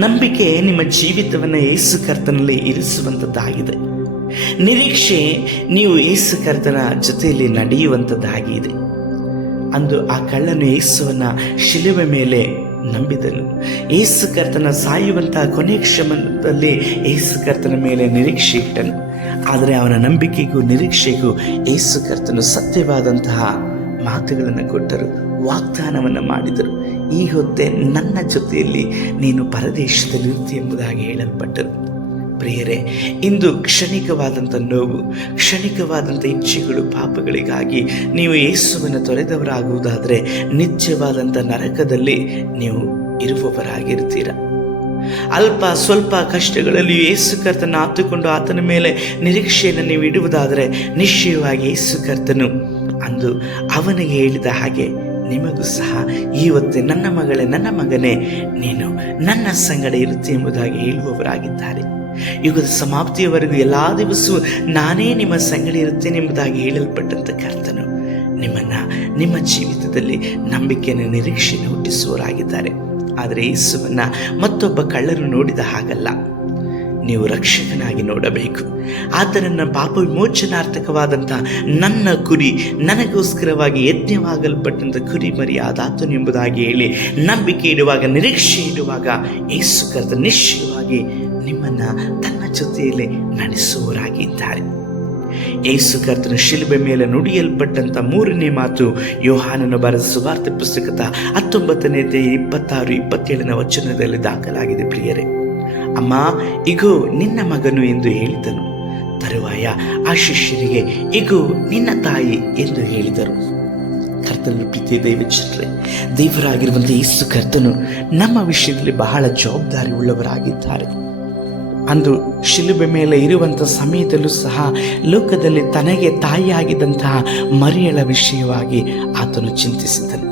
ನಂಬಿಕೆ ನಿಮ್ಮ ಜೀವಿತವನ್ನು ಯೇಸು ಕರ್ತನಲ್ಲಿ ಇರಿಸುವಂಥದ್ದಾಗಿದೆ. ನಿರೀಕ್ಷೆ ನೀವು ಯೇಸು ಕರ್ತನ ಜೊತೆಯಲ್ಲಿ ನಡೆಯುವಂಥದ್ದಾಗಿದೆ. ಅಂದು ಆ ಕಳ್ಳನು ಯೇಸುವನ್ನ ಶಿಲುಬೆ ಮೇಲೆ ನಂಬಿದನು. ಯೇಸು ಕರ್ತನ ಸಾಯುವಂತಹ ಕೊನೆ ಕ್ಷಮದಲ್ಲಿ ಯೇಸು ಕರ್ತನ ಮೇಲೆ ನಿರೀಕ್ಷೆ ಇಟ್ಟನು. ಆದರೆ ಅವನ ನಂಬಿಕೆಗೂ ನಿರೀಕ್ಷೆಗೂ ಯೇಸು ಕರ್ತನು ಸತ್ಯವಾದಂತಹ ಮಾತುಗಳನ್ನು ಕೊಟ್ಟರು, ವಾಗ್ದಾನವನ್ನು ಮಾಡಿದರು. ಈ ಹೊತ್ತೆ ನನ್ನ ಜೊತೆಯಲ್ಲಿ ನೀನು ಪರದೇಶದಲ್ಲಿರುತ್ತಿ ಎಂಬುದಾಗಿ ಹೇಳಲ್ಪಟ್ಟರು. ಪ್ರಿಯರೇ, ಇಂದು ಕ್ಷಣಿಕವಾದಂಥ ನೋವು, ಕ್ಷಣಿಕವಾದಂಥ ಇಚ್ಛೆಗಳು, ಪಾಪಗಳಿಗಾಗಿ ನೀವು ಯೇಸುವನ್ನು ತೊರೆದವರಾಗುವುದಾದರೆ ನಿತ್ಯವಾದಂಥ ನರಕದಲ್ಲಿ ನೀವು ಇರುವವರಾಗಿರ್ತೀರ. ಅಲ್ಪ ಸ್ವಲ್ಪ ಕಷ್ಟಗಳಲ್ಲಿ ಯೇಸು ಕರ್ತನ ಆತುಕೊಂಡು ಆತನ ಮೇಲೆ ನಿರೀಕ್ಷೆಯನ್ನು ನೀವು ಇಡುವುದಾದರೆ ನಿಶ್ಚಯವಾಗಿ ಯೇಸು ಕರ್ತನು ಅಂದು ಅವನಿಗೆ ಹೇಳಿದ ಹಾಗೆ ನಿಮಗೂ ಸಹ ಇವತ್ತೇ ನನ್ನ ಮಗಳೇ, ನನ್ನ ಮಗನೇ, ನೀನು ನನ್ನ ಸಂಗಡ ಇರುತ್ತಿ ಎಂಬುದಾಗಿ ಹೇಳುವವರಾಗಿದ್ದಾರೆ. ಯುಗದ ಸಮಾಪ್ತಿಯವರೆಗೂ ಎಲ್ಲ ದಿವಸವೂ ನಾನೇ ನಿಮ್ಮ ಸಂಗಡ ಇರುತ್ತೇನೆ ಎಂಬುದಾಗಿ ಹೇಳಲ್ಪಟ್ಟಂಥ ಕರ್ತನು ನಿಮ್ಮ ಜೀವಿತದಲ್ಲಿ ನಂಬಿಕೆಯನ್ನು, ನಿರೀಕ್ಷೆಯನ್ನು ಹುಟ್ಟಿಸುವವರಾಗಿದ್ದಾರೆ. ಆದರೆ ಯೇಸುವನ್ನು ಮತ್ತೊಬ್ಬ ಕಳ್ಳರು ನೋಡಿದ ಹಾಗಲ್ಲ, ನೀವು ರಕ್ಷಕನಾಗಿ ನೋಡಬೇಕು. ಆತನನ್ನು ಪಾಪ ವಿಮೋಚನಾರ್ಥಕವಾದಂಥ ನನ್ನ ಕುರಿ, ನನಗೋಸ್ಕರವಾಗಿ ಯಜ್ಞವಾಗಲ್ಪಟ್ಟಂಥ ಕುರಿ ಮರಿಯಾದ ಆತನು ಎಂಬುದಾಗಿ ಹೇಳಿ ನಂಬಿಕೆ ಇಡುವಾಗ, ನಿರೀಕ್ಷೆ ಇಡುವಾಗ ಯೇಸು ಕರ್ತನು ನಿಶ್ಚಯವಾಗಿ ನಿಮ್ಮನ್ನು ತನ್ನ ಜೊತೆಯಲ್ಲಿ ನಡೆಸುವವರಾಗಿದ್ದಾರೆ. ಯೇಸು ಕರ್ತನ ಶಿಲುಬೆ ಮೇಲೆ ನುಡಿಯಲ್ಪಟ್ಟಂಥ ಮೂರನೇ ಮಾತು ಯೋಹಾನನು ಬರೆದ ಸುವಾರ್ತೆ ಪುಸ್ತಕದ 19ನೇ 26, 27 ವಚನದಲ್ಲಿ ದಾಖಲಾಗಿದೆ. ಪ್ರಿಯರೇ, ಅಮ್ಮ, ಇಗೋ ನಿನ್ನ ಮಗನು ಎಂದು ಹೇಳಿದನು. ತರುವಾಯ ಆ ಶಿಷ್ಯನಿಗೆ, ಇಗೋ ನಿನ್ನ ತಾಯಿ ಎಂದು ಹೇಳಿದರು. ಕರ್ತನ ಪ್ರೀತಿ ದೈವಜನರೇ, ದೇವರಾಗಿರುವಂಥ ಯೇಸು ಕರ್ತನು ನಮ್ಮ ವಿಷಯದಲ್ಲಿ ಬಹಳ ಜವಾಬ್ದಾರಿ ಉಳ್ಳವರಾಗಿದ್ದಾರೆ. ಅಂದು ಶಿಲುಬೆ ಮೇಲೆ ಇರುವಂಥ ಸಮಯದಲ್ಲೂ ಸಹ ಲೋಕದಲ್ಲಿ ತನಗೆ ತಾಯಿಯಾಗಿದ್ದಂತಹ ಮರಿಯಳ ವಿಷಯವಾಗಿ ಆತನು ಚಿಂತಿಸಿದನು.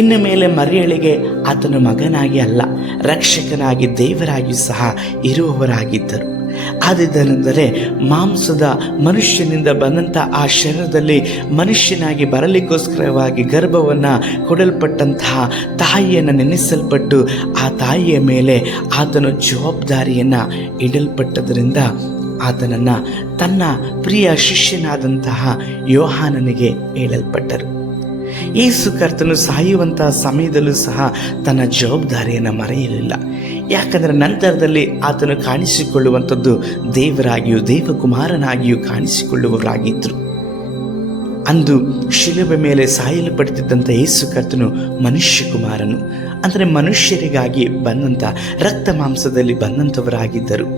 ಇನ್ನು ಮೇಲೆ ಮರಿಯಳಿಗೆ ಆತನ ಮಗನಾಗಿ ಅಲ್ಲ, ರಕ್ಷಕನಾಗಿ ದೇವರಾಗಿ ಸಹ ಇರುವವರಾಗಿದ್ದರು. ಆದಿದ್ದನೆಂದರೆ ಮಾಂಸದ ಮನುಷ್ಯನಿಂದ ಬಂದಂಥ ಆ ಶರೀರದಲ್ಲಿ ಮನುಷ್ಯನಾಗಿ ಬರಲಿಕ್ಕೋಸ್ಕರವಾಗಿ ಗರ್ಭವನ್ನು ಕೊಡಲ್ಪಟ್ಟಂತಹ ತಾಯಿಯನ್ನು ನೆನೆಸಲ್ಪಟ್ಟು ಆ ತಾಯಿಯ ಮೇಲೆ ಆತನು ಜವಾಬ್ದಾರಿಯನ್ನು ಇಡಲ್ಪಟ್ಟದರಿಂದ ಆತನನ್ನು ತನ್ನ ಪ್ರಿಯ ಶಿಷ್ಯನಾದಂತಹ ಯೋಹಾನನಿಗೆ ಹೇಳಲ್ಪಟ್ಟರು. ಯೇಸು ಕರ್ತನು ಸಾಯುವಂತಹ ಸಮಯದಲ್ಲೂ ಸಹ ತನ್ನ ಜವಾಬ್ದಾರಿಯನ್ನು ಮರೆಯಲಿಲ್ಲ. ಯಾಕಂದರೆ ನಂತರದಲ್ಲಿ ಆತನು ಕಾಣಿಸಿಕೊಳ್ಳುವಂಥದ್ದು ದೇವರಾಗಿಯೂ ದೇವಕುಮಾರನಾಗಿಯೂ ಕಾಣಿಸಿಕೊಳ್ಳುವವರಾಗಿದ್ದರು. ಅಂದು ಶಿಲುಬೆ ಮೇಲೆ ಸಾಯಲು ಪಡೆದಿದ್ದಂಥ ಯೇಸು ಕರ್ತನು ಮನುಷ್ಯ ಕುಮಾರನು, ಅಂದರೆ ಮನುಷ್ಯರಿಗಾಗಿ ಬಂದಂಥ ರಕ್ತ ಮಾಂಸದಲ್ಲಿ ಬಂದಂಥವರಾಗಿದ್ದರು.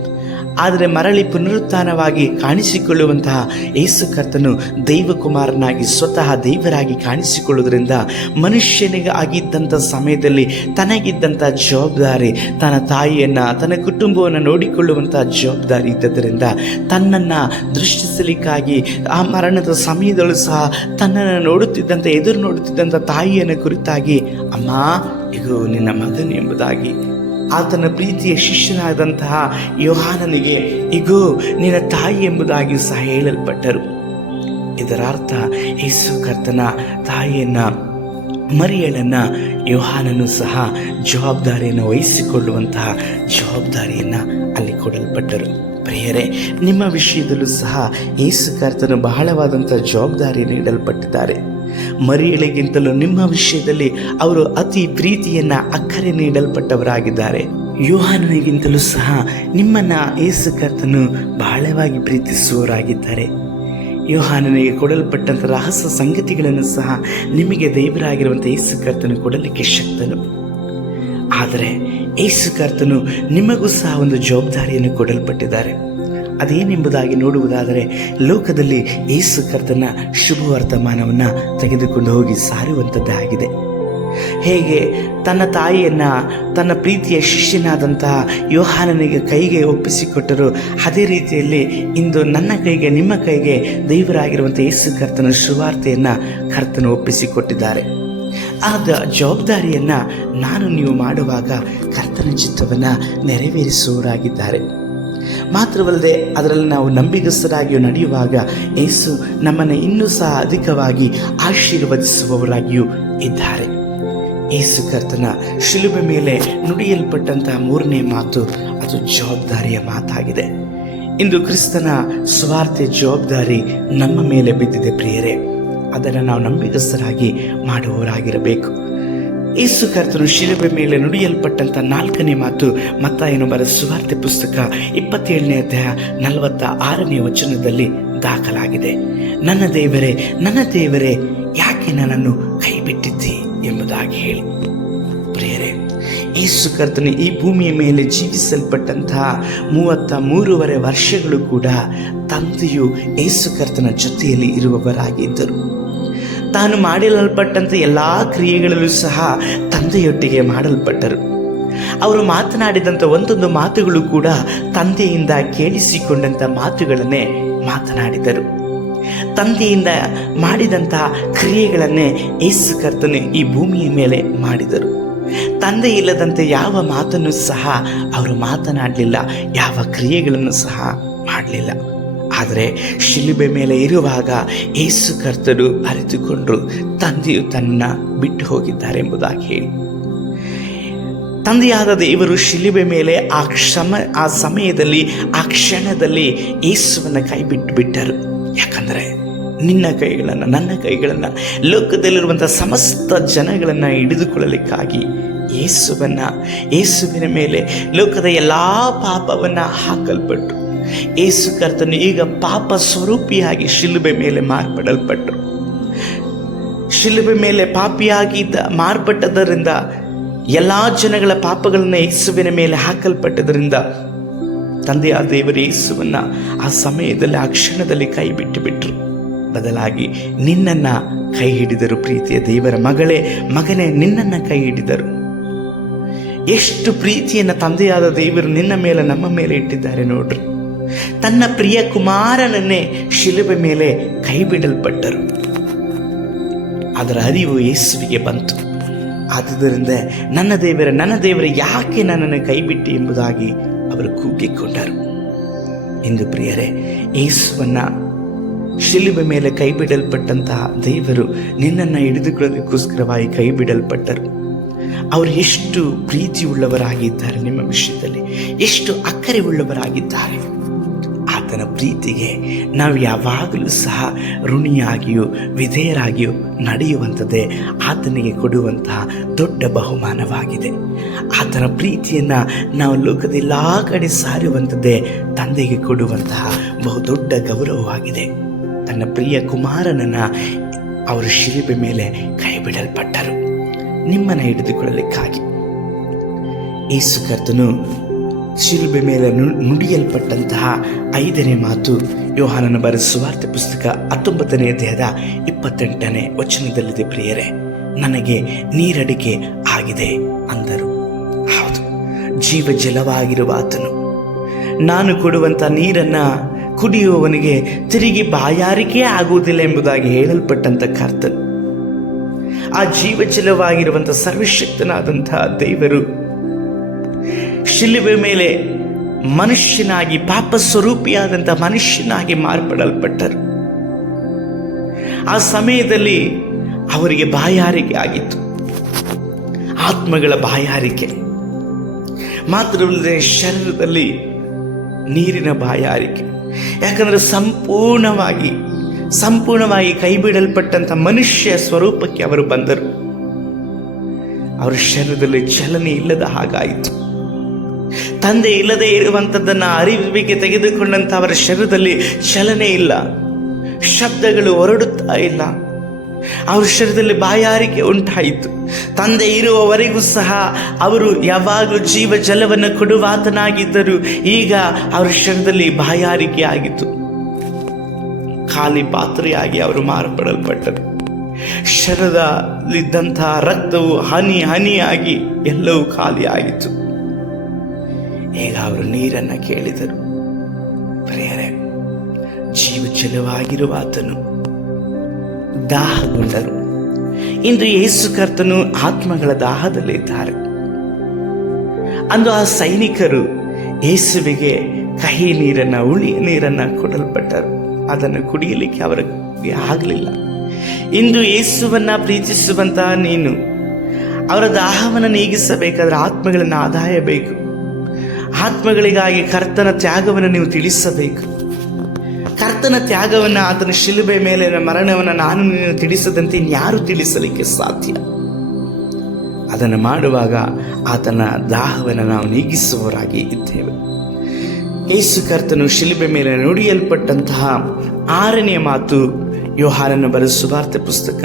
ಆದರೆ ಮರಳಿ ಪುನರುತ್ಥಾನವಾಗಿ ಕಾಣಿಸಿಕೊಳ್ಳುವಂತಹ ಯೇಸು ಕರ್ತನು ದೈವಕುಮಾರನಾಗಿ ಸ್ವತಃ ದೇವರಾಗಿ ಕಾಣಿಸಿಕೊಳ್ಳುವುದರಿಂದ ಮನುಷ್ಯನಿಗೆ ಆಗಿದ್ದಂಥ ಸಮಯದಲ್ಲಿ ತನಗಿದ್ದಂಥ ಜವಾಬ್ದಾರಿ, ತನ್ನ ತಾಯಿಯನ್ನು, ತನ್ನ ಕುಟುಂಬವನ್ನು ನೋಡಿಕೊಳ್ಳುವಂಥ ಜವಾಬ್ದಾರಿ ಇದ್ದದರಿಂದ ತನ್ನನ್ನು ದೃಷ್ಟಿಸಲಿಕ್ಕಾಗಿ ಆ ಮರಣದ ಸಮಯದಲ್ಲೂ ಸಹ ತನ್ನನ್ನು ನೋಡುತ್ತಿದ್ದಂಥ, ಎದುರು ನೋಡುತ್ತಿದ್ದಂಥ ತಾಯಿಯನ್ನು ಕುರಿತಾಗಿ, ಅಮ್ಮ ಇದು ನಿನ್ನ ಮಗನು ಎಂಬುದಾಗಿ ಆತನ ಪ್ರೀತಿಯ ಶಿಷ್ಯನಾದಂತಹ ಯೋಹಾನನಿಗೆ ಇಗೋ ನಿನ್ನ ತಾಯಿ ಎಂಬುದಾಗಿ ಸಹ ಹೇಳಲ್ಪಟ್ಟರು. ಇದರ ಅರ್ಥ ಯೇಸು ಕರ್ತನ ತಾಯಿಯನ್ನು, ಮರಿಯಳನ್ನು ಯೋಹಾನನು ಸಹ ಜವಾಬ್ದಾರಿಯನ್ನು ವಹಿಸಿಕೊಳ್ಳುವಂತಹ ಜವಾಬ್ದಾರಿಯನ್ನು ಅಲ್ಲಿ ಕೊಡಲ್ಪಟ್ಟರು. ಪ್ರಿಯರೇ, ನಿಮ್ಮ ವಿಷಯದಲ್ಲೂ ಸಹ ಯೇಸು ಕರ್ತನು ಬಹಳವಾದಂಥ ಜವಾಬ್ದಾರಿಯನ್ನು ನೀಡಲ್ಪಟ್ಟಿದ್ದಾರೆ. ಮರಿಯಳಿಗಿಂತಲೂ ನಿಮ್ಮ ವಿಷಯದಲ್ಲಿ ಅವರು ಅತಿ ಪ್ರೀತಿಯನ್ನು, ಅಕ್ಕರೆ ನೀಡಲ್ಪಟ್ಟವರಾಗಿದ್ದಾರೆ. ಯೋಹಾನನಿಗಿಂತಲೂ ಸಹ ನಿಮ್ಮನ್ನು ಯೇಸು ಕರ್ತನು ಬಹಳವಾಗಿ ಪ್ರೀತಿಸುವವರಾಗಿದ್ದಾರೆ. ಯೋಹಾನನಿಗೆ ಕೊಡಲ್ಪಟ್ಟಂಥ ರಹಸ್ಯ ಸಂಗತಿಗಳನ್ನು ಸಹ ನಿಮಗೆ ದೇವರಾಗಿರುವಂಥ ಯೇಸು ಕರ್ತನು ಕೊಡಲಿಕ್ಕೆ ಶಕ್ತನು. ಆದರೆ ಯೇಸು ಕರ್ತನು ನಿಮಗೂ ಸಹ ಒಂದು ಜವಾಬ್ದಾರಿಯನ್ನು ಕೊಡಲ್ಪಟ್ಟಿದ್ದಾರೆ. ಅದೇನೆಂಬುದಾಗಿ ನೋಡುವುದಾದರೆ, ಲೋಕದಲ್ಲಿ ಯೇಸು ಕರ್ತನ ಶುಭವರ್ತಮಾನವನ್ನು ತೆಗೆದುಕೊಂಡು ಹೋಗಿ ಸಾರುವಂಥದ್ದೇ ಆಗಿದೆ. ಹೇಗೆ ತನ್ನ ತಾಯಿಯನ್ನು ತನ್ನ ಪ್ರೀತಿಯ ಶಿಷ್ಯನಾದಂತಹ ಯೋಹಾನನಿಗೆ ಕೈಗೆ ಒಪ್ಪಿಸಿಕೊಟ್ಟರು, ಅದೇ ರೀತಿಯಲ್ಲಿ ಇಂದು ನನ್ನ ಕೈಗೆ, ನಿಮ್ಮ ಕೈಗೆ ದೇವರಾಗಿರುವಂಥ ಯೇಸು ಕರ್ತನ ಸುವಾರ್ತೆಯನ್ನು ಕರ್ತನು ಒಪ್ಪಿಸಿಕೊಟ್ಟಿದ್ದಾರೆ. ಆದ ಜವಾಬ್ದಾರಿಯನ್ನು ನಾನು ನೀವು ಮಾಡುವಾಗ ಕರ್ತನ ಚಿತ್ತವನ್ನು ನೆರವೇರಿಸುವವರಾಗಿದ್ದಾರೆ. ಮಾತ್ರವಲ್ಲದೆ ಅದರಲ್ಲಿ ನಾವು ನಂಬಿಗಸ್ತರಾಗಿಯೂ ನಡೆಯುವಾಗ ಯೇಸು ನಮ್ಮನ್ನು ಇನ್ನೂ ಸಹ ಅಧಿಕವಾಗಿ ಆಶೀರ್ವದಿಸುವವರಾಗಿಯೂ ಇದ್ದಾರೆ. ಯೇಸು ಕರ್ತನ ಶಿಲುಬೆ ಮೇಲೆ ನುಡಿಯಲ್ಪಟ್ಟಂತಹ 3ನೇ ಮಾತು ಅದು ಜವಾಬ್ದಾರಿಯ ಮಾತಾಗಿದೆ. ಇಂದು ಕ್ರಿಸ್ತನ ಸುವಾರ್ತೆ ಜವಾಬ್ದಾರಿ ನಮ್ಮ ಮೇಲೆ ಬಿದ್ದಿದೆ ಪ್ರಿಯರೇ. ಅದನ್ನು ನಾವು ನಂಬಿಗಸ್ತರಾಗಿ ಮಾಡುವವರಾಗಿರಬೇಕು. ಯೇಸು ಕರ್ತನು ಶಿಲುಬೆ ಮೇಲೆ ನುಡಿಯಲ್ಪಟ್ಟಂಥ 4ನೇ ಮಾತು ಮತ್ತಾಯನು ಬರೆದ ಸುವಾರ್ತೆ ಪುಸ್ತಕ 27ನೇ ಅಧ್ಯಾಯ 46ನೇ ವಚನದಲ್ಲಿ ದಾಖಲಾಗಿದೆ. ನನ್ನ ದೇವರೇ, ನನ್ನ ದೇವರೇ, ಯಾಕೆ ನನ್ನನ್ನು ಕೈ ಬಿಟ್ಟಿದ್ದಿ ಎಂಬುದಾಗಿ ಹೇಳಿ. ಪ್ರಿಯರೇ, ಯೇಸು ಕರ್ತನು ಈ ಭೂಮಿಯ ಮೇಲೆ ಜೀವಿಸಲ್ಪಟ್ಟಂತಹ 33.5 ವರ್ಷಗಳು ಕೂಡ ತಂದೆಯು ಯೇಸು ಕರ್ತನ ಜೊತೆಯಲ್ಲಿ ಇರುವವರಾಗಿದ್ದರು. ತಾನು ಮಾಡಲ್ಪಟ್ಟಂಥ ಎಲ್ಲ ಕ್ರಿಯೆಗಳಲ್ಲೂ ಸಹ ತಂದೆಯೊಟ್ಟಿಗೆ ಮಾಡಲ್ಪಟ್ಟರು. ಅವರು ಮಾತನಾಡಿದಂಥ ಒಂದೊಂದು ಮಾತುಗಳು ಕೂಡ ತಂದೆಯಿಂದ ಕೇಳಿಸಿಕೊಂಡಂಥ ಮಾತುಗಳನ್ನೇ ಮಾತನಾಡಿದರು. ತಂದೆಯಿಂದ ಮಾಡಿದಂತಹ ಕ್ರಿಯೆಗಳನ್ನೇ ಯೇಸು ಕರ್ತನು ಈ ಭೂಮಿಯ ಮೇಲೆ ಮಾಡಿದರು. ತಂದೆ ಇಲ್ಲದಂತೆ ಯಾವ ಮಾತನ್ನು ಸಹ ಅವರು ಮಾತನಾಡಲಿಲ್ಲ, ಯಾವ ಕ್ರಿಯೆಗಳನ್ನು ಸಹ ಮಾಡಲಿಲ್ಲ. ಆದರೆ ಶಿಲುಬೆ ಮೇಲೆ ಇರುವಾಗ ಯೇಸು ಕರ್ತನು ಅರಿತುಕೊಂಡರು, ತಂದೆಯು ತನ್ನ ಬಿಟ್ಟು ಹೋಗಿದ್ದಾರೆ ಎಂಬುದಾಗಿ ಹೇಳಿ. ತಂದೆಯಾದ ದೇವರು ಶಿಲುಬೆ ಮೇಲೆ ಆ ಸಮಯದಲ್ಲಿ, ಆ ಕ್ಷಣದಲ್ಲಿ ಯೇಸುವನ್ನು ಕೈ ಬಿಟ್ಟರು. ಯಾಕಂದರೆ ನಿನ್ನ ಕೈಗಳನ್ನು, ನನ್ನ ಕೈಗಳನ್ನು, ಲೋಕದಲ್ಲಿರುವಂಥ ಸಮಸ್ತ ಜನಗಳನ್ನು ಹಿಡಿದುಕೊಳ್ಳಲಿಕ್ಕಾಗಿ ಯೇಸುವಿನ ಮೇಲೆ ಲೋಕದ ಎಲ್ಲ ಪಾಪವನ್ನು ಹಾಕಲ್ಪಟ್ಟು ಯೇಸು ಕರ್ತನು ಈಗ ಪಾಪ ಸ್ವರೂಪಿಯಾಗಿ ಶಿಲುಬೆ ಮೇಲೆ ಮಾರ್ಪಡಲ್ಪಟ್ಟರು. ಶಿಲುಬೆ ಮೇಲೆ ಪಾಪಿಯಾಗಿ ಮಾರ್ಪಟ್ಟದರಿಂದ, ಎಲ್ಲ ಜನಗಳ ಪಾಪಗಳನ್ನು ಯೇಸುವಿನ ಮೇಲೆ ಹಾಕಲ್ಪಟ್ಟದರಿಂದ ತಂದೆಯಾದ ದೇವರು ಯೇಸುವನ್ನು ಆ ಸಮಯದಲ್ಲಿ, ಆ ಕ್ಷಣದಲ್ಲಿ ಕೈ ಬಿಟ್ಟರು. ಬದಲಾಗಿ ನಿನ್ನನ್ನು ಕೈ ಹಿಡಿದರು. ಪ್ರೀತಿಯ ದೇವರ ಮಗಳೇ, ಮಗನೇ, ನಿನ್ನನ್ನು ಕೈ ಹಿಡಿದರು. ಎಷ್ಟು ಪ್ರೀತಿಯನ್ನು ತಂದೆಯಾದ ದೇವರು ನಿನ್ನ ಮೇಲೆ, ನಮ್ಮ ಮೇಲೆ ಇಟ್ಟಿದ್ದಾರೆ ನೋಡ್ರಿ. ತನ್ನ ಪ್ರಿಯ ಕುಮಾರನನ್ನೇ ಶಿಲುಬೆ ಮೇಲೆ ಕೈ ಬಿಡಲ್ಪಟ್ಟರು. ಅದರ ಅರಿವು ಯೇಸುವಿಗೆ ಬಂತು. ಆದುದರಿಂದ ನನ್ನ ದೇವರೇ, ಯಾಕೆ ನನ್ನನ್ನು ಕೈ ಬಿಟ್ಟಿ ಎಂಬುದಾಗಿ ಅವರು ಕೂಗಿಕೊಂಡರು. ಇಂದು ಪ್ರಿಯರೇ, ಯೇಸುವನ್ನು ಶಿಲುಬೆ ಮೇಲೆ ಕೈ ಬಿಡಲ್ಪಟ್ಟಂತಹ ದೇವರು ನಿನ್ನನ್ನು ಹಿಡಿದುಕೊಳ್ಳೋದಕ್ಕೋಸ್ಕರವಾಗಿ ಕೈ ಬಿಡಲ್ಪಟ್ಟರು. ಅವರು ಎಷ್ಟು ಪ್ರೀತಿ ಉಳ್ಳವರಾಗಿದ್ದಾರೆ, ನಿಮ್ಮ ವಿಷಯದಲ್ಲಿ ಎಷ್ಟು ಅಕ್ಕರೆ ಉಳ್ಳವರಾಗಿದ್ದಾರೆ. ಆತನ ಪ್ರೀತಿಗೆ ನಾವು ಯಾವಾಗಲೂ ಸಹ ಋಣಿಯಾಗಿಯೂ ವಿಧೇಯರಾಗಿಯೂ ನಡೆಯುವಂಥದ್ದೇ ಆತನಿಗೆ ಕೊಡುವಂತಹ ದೊಡ್ಡ ಬಹುಮಾನವಾಗಿದೆ. ಆತನ ಪ್ರೀತಿಯನ್ನು ನಾವು ಲೋಕದ ಎಲ್ಲ ಕಡೆ ಸಾರುವಂಥದ್ದೇ ತಂದೆಗೆ ಕೊಡುವಂತಹ ಬಹುದೊಡ್ಡ ಗೌರವವಾಗಿದೆ. ತನ್ನ ಪ್ರಿಯ ಕುಮಾರನನ್ನು ಅವರು ಶಿಲುಬೆ ಮೇಲೆ ಕೈ ಬಿಡಲ್ಪಟ್ಟರು, ನಿಮ್ಮನ್ನು ಹಿಡಿದುಕೊಳ್ಳಲಿಕ್ಕಾಗಿ. ಯೇಸು ಕರ್ತನು ಶಿಲುಬೆ ಮೇಲೆ ನುಡಿಯಲ್ಪಟ್ಟಂತಹ 5ನೇ ಮಾತು ಯೋಹಾನನ ಬರೆದ ಸುವಾರ್ತೆ ಪುಸ್ತಕ 19ನೇ ಅಧ್ಯಾಯದ 28ನೇ ವಚನದಲ್ಲಿದೆ ಪ್ರಿಯರೇ, ನನಗೆ ನೀರಡಿಕೆ ಆಗಿದೆ ಅಂದರು. ಹೌದು, ಜೀವ ಜಲವಾಗಿರುವ ಆತನು, ನಾನು ಕೊಡುವಂಥ ನೀರನ್ನ ಕುಡಿಯುವವನಿಗೆ ತಿರುಗಿ ಬಾಯಾರಿಕೆ ಆಗುವುದಿಲ್ಲ ಎಂಬುದಾಗಿ ಹೇಳಲ್ಪಟ್ಟಂಥ ಕರ್ತನು, ಆ ಜೀವ ಜಲವಾಗಿರುವಂಥ ಸರ್ವಶಕ್ತನಾದಂತಹ ದೇವರು ಶಿಲುಬೆ ಮೇಲೆ ಮನುಷ್ಯನಾಗಿ, ಪಾಪ ಸ್ವರೂಪಿಯಾದಂಥ ಮನುಷ್ಯನಾಗಿ ಮಾರ್ಪಡಲ್ಪಟ್ಟರು. ಆ ಸಮಯದಲ್ಲಿ ಅವರಿಗೆ ಬಾಯಾರಿಕೆ ಆಗಿತ್ತು, ಆತ್ಮಗಳ ಬಾಯಾರಿಕೆ ಮಾತ್ರವಲ್ಲದೆ ಶರೀರದಲ್ಲಿ ನೀರಿನ ಬಾಯಾರಿಕೆ. ಯಾಕಂದರೆ ಸಂಪೂರ್ಣವಾಗಿ ಕೈ ಬಿಡಲ್ಪಟ್ಟಂಥ ಮನುಷ್ಯ ಸ್ವರೂಪಕ್ಕೆ ಅವರು ಬಂದರು. ಅವರ ಶರೀರದಲ್ಲಿ ಚಲನೆ ಇಲ್ಲದ ಹಾಗಾಯಿತು. ತಂದೆ ಇಲ್ಲದೆ ಇರುವಂಥದ್ದನ್ನು ಅರಿವಿಗೆ ತೆಗೆದುಕೊಂಡಂಥ ಅವರ ಶರೀರದಲ್ಲಿ ಚಲನೆ ಇಲ್ಲ, ಶಬ್ದಗಳು ಹೊರಡುತ್ತಾ ಇಲ್ಲ. ಅವರ ಶರೀರದಲ್ಲಿ ಬಾಯಾರಿಕೆ ಉಂಟಾಯಿತು. ತಂದೆ ಇರುವವರೆಗೂ ಸಹ ಅವರು ಯಾವಾಗಲೂ ಜೀವ ಜಲವನ್ನು ಕೊಡುವಾತನಾಗಿದ್ದರು. ಈಗ ಅವರ ಶರೀರದಲ್ಲಿ ಬಾಯಾರಿಕೆ ಆಗಿತ್ತು. ಖಾಲಿ ಪಾತ್ರೆಯಾಗಿ ಅವರು ಮಾರ್ಪಡಲ್ಪಟ್ಟರು. ಶರೀರದಲ್ಲಿದ್ದಂತಹ ರಕ್ತವು ಹನಿಯಾಗಿ ಎಲ್ಲವೂ ಖಾಲಿಯಾಗಿತ್ತು. ಈಗ ಅವರು ನೀರನ್ನು ಕೇಳಿದರು. ಪ್ರಿಯರೇ, ಜೀವ ಜಲವಾಗಿರುವ ಆತನು ದಾಹಗೊಂಡರು. ಇಂದು ಯೇಸು ಕರ್ತನು ಆತ್ಮಗಳ ದಾಹದಲ್ಲಿದ್ದಾರೆ. ಅಂದು ಆ ಸೈನಿಕರು ಯೇಸುವಿಗೆ ಕಹಿ ನೀರನ್ನು, ಹುಳಿಯ ನೀರನ್ನು ಕೊಡಲ್ಪಟ್ಟರು. ಅದನ್ನು ಕುಡಿಯಲಿಕ್ಕೆ ಅವರಿಗೆ ಆಗಲಿಲ್ಲ. ಇಂದು ಯೇಸುವನ್ನ ಪ್ರೀತಿಸುವಂತಹ ನೀನು ಅವರ ದಾಹವನ್ನು ನೀಗಿಸಬೇಕಾದ್ರೆ ಆತ್ಮಗಳನ್ನು ಆದಾಯ ಬೇಕು. ಆತ್ಮಗಳಿಗಾಗಿ ಕರ್ತನ ತ್ಯಾಗವನ್ನು ನೀವು ತಿಳಿಸಬೇಕು. ಕರ್ತನ ತ್ಯಾಗವನ್ನು, ಆತನ ಶಿಲುಬೆ ಮೇಲೆ ಮರಣವನ್ನು ನಾನು ನೀನು ತಿಳಿಸದಂತೆ ಇನ್ಯಾರು ತಿಳಿಸಲಿಕ್ಕೆ ಸಾಧ್ಯ? ಅದನ್ನು ಮಾಡುವಾಗ ಆತನ ದಾಹವನ್ನು ನಾವು ನೀಗಿಸುವವರಾಗಿ ಇದ್ದೇವೆ. ಯೇಸು ಕರ್ತನು ಶಿಲುಬೆ ಮೇಲೆ ನುಡಿಯಲ್ಪಟ್ಟಂತಹ 6ನೇ ಮಾತು ಯೋಹಾನನ ಬರೆದ ಸುವಾರ್ತೆ ಪುಸ್ತಕ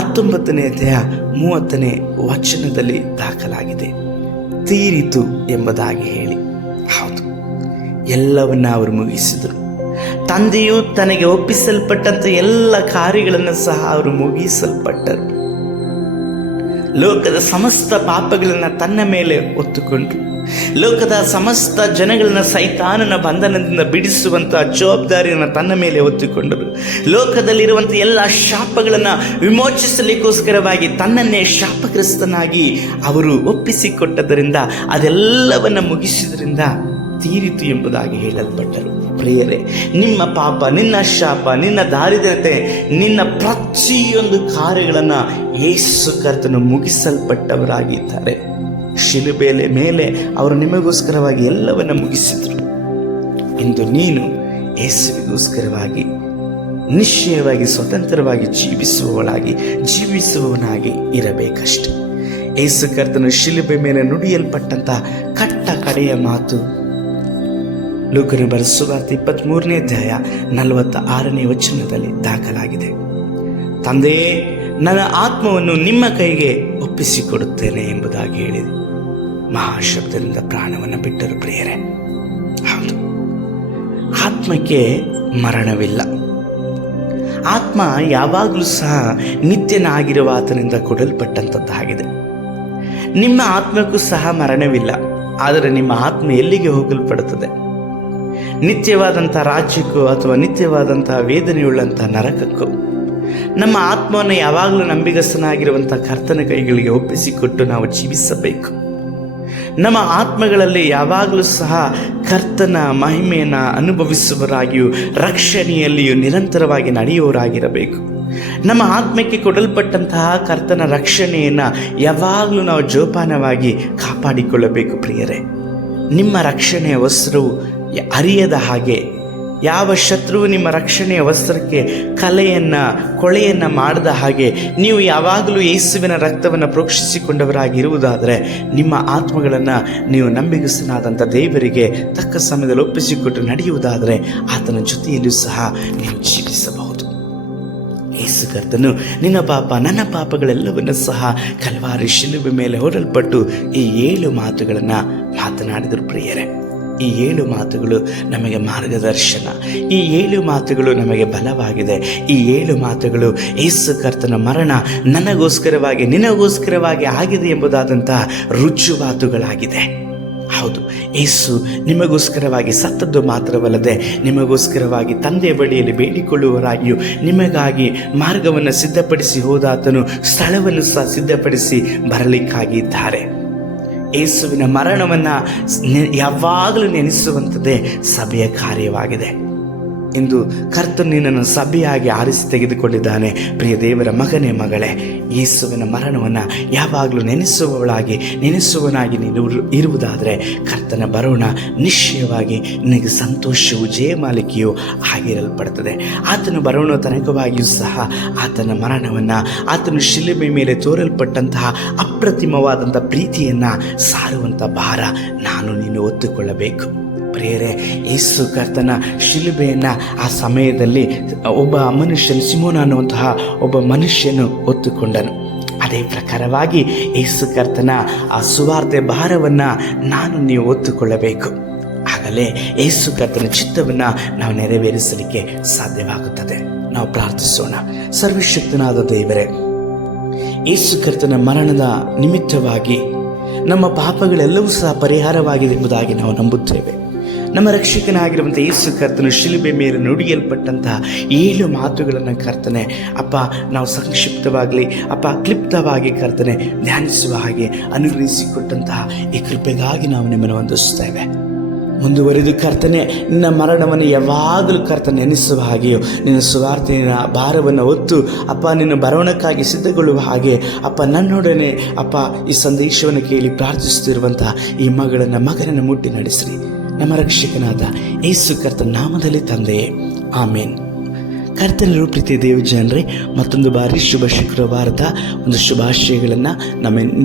19ನೇ ಅಧ್ಯಾಯ 30ನೇ ವಚನದಲ್ಲಿ ದಾಖಲಾಗಿದೆ. ತೀರಿತು ಎಂಬುದಾಗಿ ಹೇಳಿ. ಹೌದು, ಎಲ್ಲವನ್ನ ಅವರು ಮುಗಿಸಿದರು. ತಂದೆಯು ತನಗೆ ಒಪ್ಪಿಸಲ್ಪಟ್ಟಂತ ಎಲ್ಲ ಕಾರ್ಯಗಳನ್ನು ಸಹ ಅವರು ಮುಗಿಸಲ್ಪಟ್ಟರು. ಲೋಕದ ಸಮಸ್ತ ಪಾಪಗಳನ್ನು ತನ್ನ ಮೇಲೆ ಹೊತ್ತುಕೊಂಡ್ರು. ಲೋಕದ ಸಮಸ್ತ ಜನಗಳನ್ನ ಸೈತಾನನ ಬಂಧನದಿಂದ ಬಿಡಿಸುವಂತಹ ಜವಾಬ್ದಾರಿಯನ್ನು ತನ್ನ ಮೇಲೆ ಹೊತ್ತುಕೊಂಡರು. ಲೋಕದಲ್ಲಿರುವಂಥ ಎಲ್ಲ ಶಾಪಗಳನ್ನು ವಿಮೋಚಿಸಲಿಕ್ಕೋಸ್ಕರವಾಗಿ ತನ್ನನ್ನೇ ಶಾಪಗ್ರಸ್ತನಾಗಿ ಅವರು ಒಪ್ಪಿಸಿಕೊಟ್ಟದರಿಂದ, ಅದೆಲ್ಲವನ್ನ ಮುಗಿಸಿದ್ರಿಂದ ತೀರಿತು ಎಂಬುದಾಗಿ ಹೇಳಲ್ಪಟ್ಟರು. ಪ್ರಿಯರೇ, ನಿಮ್ಮ ಪಾಪ, ನಿನ್ನ ಶಾಪ, ನಿನ್ನ ದಾರಿದ್ರ್ಯತೆ, ನಿನ್ನ ಪ್ರತಿಯೊಂದು ಕಾರ್ಯಗಳನ್ನು ಯೇಸು ಕರ್ತನು ಮುಗಿಸಲ್ಪಟ್ಟವರಾಗಿದ್ದಾರೆ. ಶಿಲುಬೆಯ ಮೇಲೆ ಅವರು ನಿಮಗೋಸ್ಕರವಾಗಿ ಎಲ್ಲವನ್ನ ಮುಗಿಸಿದರು. ಇಂದು ನೀನು ಯೇಸುವಿಗೋಸ್ಕರವಾಗಿ ನಿಶ್ಚಯವಾಗಿ ಸ್ವತಂತ್ರವಾಗಿ ಜೀವಿಸುವವನಾಗಿ ಇರಬೇಕಷ್ಟೆ. ಯೇಸು ಕರ್ತನು ಶಿಲುಬೆ ಮೇಲೆ ನುಡಿಯಲ್ಪಟ್ಟಂತಹ ಕಡೆಯ ಮಾತು ಲೂಕನ ಬರೆದ ಸುವಾರ್ತೆ 23ನೇ ಅಧ್ಯಾಯ 46ನೇ ವಚನದಲ್ಲಿ ದಾಖಲಾಗಿದೆ. ತಂದೆಯೇ, ನನ್ನ ಆತ್ಮವನ್ನು ನಿಮ್ಮ ಕೈಗೆ ಒಪ್ಪಿಸಿಕೊಡುತ್ತೇನೆ ಎಂಬುದಾಗಿ ಹೇಳಿದೆ. ಮಹಾಶಬ್ದದಿಂದ ಪ್ರಾಣವನ್ನು ಬಿಟ್ಟರು. ಪ್ರಿಯರೇ, ಹೌದು, ಆತ್ಮಕ್ಕೆ ಮರಣವಿಲ್ಲ. ಆತ್ಮ ಯಾವಾಗಲೂ ಸಹ ನಿತ್ಯನಾಗಿರುವ ಆತನಿಂದ ಕೊಡಲ್ಪಟ್ಟಂಥದ್ದಾಗಿದೆ. ನಿಮ್ಮ ಆತ್ಮಕ್ಕೂ ಸಹ ಮರಣವಿಲ್ಲ. ಆದರೆ ನಿಮ್ಮ ಆತ್ಮ ಎಲ್ಲಿಗೆ ಹೋಗಲ್ಪಡುತ್ತದೆ? ನಿತ್ಯವಾದಂಥ ರಾಜ್ಯಕ್ಕೂ ಅಥವಾ ನಿತ್ಯವಾದಂಥ ವೇದನೆಯುಳ್ಳಂಥ ನರಕಕ್ಕೂ. ನಮ್ಮ ಆತ್ಮವನ್ನು ಯಾವಾಗಲೂ ನಂಬಿಗಸ್ತನಾಗಿರುವಂಥ ಕರ್ತನ ಕೈಗಳಿಗೆ ಒಪ್ಪಿಸಿಕೊಟ್ಟು ನಾವು ಜೀವಿಸಬೇಕು. ನಮ್ಮ ಆತ್ಮಗಳಲ್ಲಿ ಯಾವಾಗಲೂ ಸಹ ಕರ್ತನ ಮಹಿಮೆಯನ್ನು ಅನುಭವಿಸುವವರಾಗಿಯೂ ರಕ್ಷಣೆಯಲ್ಲಿಯೂ ನಿರಂತರವಾಗಿ ನಡೆಯುವವರಾಗಿರಬೇಕು. ನಮ್ಮ ಆತ್ಮಕ್ಕೆ ಕೊಡಲ್ಪಟ್ಟಂತಹ ಕರ್ತನ ರಕ್ಷಣೆಯನ್ನು ಯಾವಾಗಲೂ ನಾವು ಜೋಪಾನವಾಗಿ ಕಾಪಾಡಿಕೊಳ್ಳಬೇಕು. ಪ್ರಿಯರೇ, ನಿಮ್ಮ ರಕ್ಷಣೆಯ ವಸ್ತ್ರವು ಅರಿಯದ ಹಾಗೆ, ಯಾವ ಶತ್ರುವು ನಿಮ್ಮ ರಕ್ಷಣೆಯ ವಸ್ತ್ರಕ್ಕೆ ಕೊಳೆಯನ್ನು ಮಾಡದ ಹಾಗೆ ನೀವು ಯಾವಾಗಲೂ ಯೇಸುವಿನ ರಕ್ತವನ್ನು ಪ್ರೋಕ್ಷಿಸಿಕೊಂಡವರಾಗಿರುವುದಾದರೆ, ನಿಮ್ಮ ಆತ್ಮಗಳನ್ನು ನೀವು ನಂಬಿಗಸ್ತನಾದಂಥ ದೇವರಿಗೆ ತಕ್ಕ ಸಮಯದಲ್ಲಿ ಒಪ್ಪಿಸಿಕೊಟ್ಟು ನಡೆಯುವುದಾದರೆ ಆತನ ಜೊತೆಯಲ್ಲೂ ಸಹ ನೀವು ಜೀವಿಸಬಹುದು. ಯೇಸು ಕರ್ತನು ನಿನ್ನ ಪಾಪ ನನ್ನ ಪಾಪಗಳೆಲ್ಲವನ್ನೂ ಸಹ ಕಲ್ವಾರಿ ಶಿಲುಬೆ ಮೇಲೆ ಹೊರಲ್ಪಟ್ಟು ಈ 7 ಮಾತುಗಳನ್ನು ಮಾತನಾಡಿದರು. ಪ್ರಿಯರೇ, ಈ 7 ಮಾತುಗಳು ನಮಗೆ ಮಾರ್ಗದರ್ಶನ. ಈ 7 ಮಾತುಗಳು ನಮಗೆ ಬಲವಾಗಿದೆ. ಈ 7 ಮಾತುಗಳು ಯೇಸು ಕರ್ತನ ಮರಣ ನನಗೋಸ್ಕರವಾಗಿ ನಿನಗೋಸ್ಕರವಾಗಿ ಆಗಿದೆ ಎಂಬುದಾದಂತಹ ರುಜುವಾತುಗಳಾಗಿದೆ. ಹೌದು, ಯೇಸು ನಿಮಗೋಸ್ಕರವಾಗಿ ಸತ್ತದ್ದು ಮಾತ್ರವಲ್ಲದೆ ನಿಮಗೋಸ್ಕರವಾಗಿ ತಂದೆಯ ಬಳಿಯಲ್ಲಿ ಬೇಡಿಕೊಳ್ಳುವವರಾಗಿಯೂ ನಿಮಗಾಗಿ ಮಾರ್ಗವನ್ನು ಸಿದ್ಧಪಡಿಸಿ ಹೋದಾತನು ಸ್ಥಳವನ್ನು ಸಹ ಸಿದ್ಧಪಡಿಸಿ ಬರಲಿಕ್ಕಾಗಿದ್ದಾರೆ. ಯೇಸುವಿನ ಮರಣವನ್ನು ಯಾವಾಗಲೂ ನೆನೆಸುವಂಥದ್ದೇ ಸಭೆಯ ಕಾರ್ಯವಾಗಿದೆ. ಇಂದು ಕರ್ತನು ನಿನ್ನನ್ನು ಸಭೆಯಾಗಿ ಆರಿಸಿ ತೆಗೆದುಕೊಂಡಿದ್ದಾನೆ. ಪ್ರಿಯ ದೇವರ ಮಗನೇ, ಮಗಳೇ, ಯೇಸುವಿನ ಮರಣವನ್ನು ಯಾವಾಗಲೂ ನೆನೆಸುವನಾಗಿ ನೀನು ಇರುವುದಾದರೆ ಕರ್ತನ ಬರೋಣ ನಿಶ್ಚಯವಾಗಿ ನಿನಗೆ ಸಂತೋಷವು ಜಯಮಾಲಿಕೆಯೂ ಆಗಿರಲ್ಪಡುತ್ತದೆ. ಆತನು ಬರೋಣ ತನಕವಾಗಿಯೂ ಸಹ ಆತನ ಮರಣವನ್ನು, ಆತನು ಶಿಲುಬೆ ಮೇಲೆ ತೋರಲ್ಪಟ್ಟಂತಹ ಅಪ್ರತಿಮವಾದಂಥ ಪ್ರೀತಿಯನ್ನು ಸಾರುವಂಥ ಭಾರ ನಾನು ನೀನು ಹೊತ್ತುಕೊಳ್ಳಬೇಕು. ಪ್ರಿಯರೇ, ಯೇಸು ಕರ್ತನ ಶಿಲುಬೆಯನ್ನು ಆ ಸಮಯದಲ್ಲಿ ಒಬ್ಬ ಮನುಷ್ಯನು, ಸಿಮೋನ ಅನ್ನುವಂತಹ ಒಬ್ಬ ಮನುಷ್ಯನು ಹೊತ್ತುಕೊಂಡನು. ಅದೇ ಪ್ರಕಾರವಾಗಿ ಯೇಸು ಕರ್ತನ ಆ ಸುವಾರ್ತೆ ಭಾರವನ್ನು ನಾನು ನೀವು ಹೊತ್ತುಕೊಳ್ಳಬೇಕು. ಆಗಲೇ ಯೇಸು ಕರ್ತನ ಚಿತ್ತವನ್ನು ನಾವು ನೆರವೇರಿಸಲಿಕ್ಕೆ ಸಾಧ್ಯವಾಗುತ್ತದೆ. ನಾವು ಪ್ರಾರ್ಥಿಸೋಣ. ಸರ್ವಶಕ್ತನಾದ ದೇವರೇ, ಯೇಸು ಕರ್ತನ ಮರಣದ ನಿಮಿತ್ತವಾಗಿ ನಮ್ಮ ಪಾಪಗಳೆಲ್ಲವೂ ಸಹ ಪರಿಹಾರವಾಗಿದೆ ಎಂಬುದಾಗಿ ನಾವು ನಂಬುತ್ತೇವೆ. ನಮ್ಮ ರಕ್ಷಕನಾಗಿರುವಂಥ ಯೇಸು ಕರ್ತನು ಶಿಲುಬೆ ಮೇಲೆ ನುಡಿಯಲ್ಪಟ್ಟಂತಹ 7 ಮಾತುಗಳನ್ನು ಕರ್ತನೆ ಅಪ್ಪ ನಾವು ಸಂಕ್ಷಿಪ್ತವಾಗಲಿ ಕ್ಲಿಪ್ತವಾಗಿ ಕರ್ತನೆ ಧ್ಯಾನಿಸುವ ಹಾಗೆ ಅನುಗ್ರಹಿಸಿಕೊಟ್ಟಂತಹ ಈ ಕೃಪೆಗಾಗಿ ನಾವು ನಿಮ್ಮನ್ನು ವಂದಿಸುತ್ತೇವೆ. ಮುಂದುವರಿದು ಕರ್ತನೆ ನಿನ್ನ ಮರಣವನ್ನು ಯಾವಾಗಲೂ ಕರ್ತನೆ ನೆನೆಸುವ ಹಾಗೆಯೋ, ನಿನ್ನ ಸುವಾರ್ತೆಯ ಭಾರವನ್ನು ಹೊತ್ತು ನಿನ್ನ ಬರೋಣಕ್ಕಾಗಿ ಸಿದ್ಧಗೊಳ್ಳುವ ಹಾಗೆ ನನ್ನೊಡನೆ ಈ ಸಂದೇಶವನ್ನು ಕೇಳಿ ಪ್ರಾರ್ಥಿಸುತ್ತಿರುವಂತಹ ಈ ಮಗನನ್ನು ಮುಟ್ಟಿ ನಡೆಸಿರಿ. ನಮ್ಮ ರಕ್ಷಕನಾದ ಯೇಸು ಕರ್ತನ ನಾಮದಲ್ಲಿ ತಂದೆಯೇ, ಆಮೇನ್. ಕರ್ತನರು ಪ್ರೀತಿ ದೇವ ಜನರೇ, ಮತ್ತೊಂದು ಬಾರಿ ಶುಭ ಶುಕ್ರವಾರದ ಒಂದು ಶುಭಾಶಯಗಳನ್ನು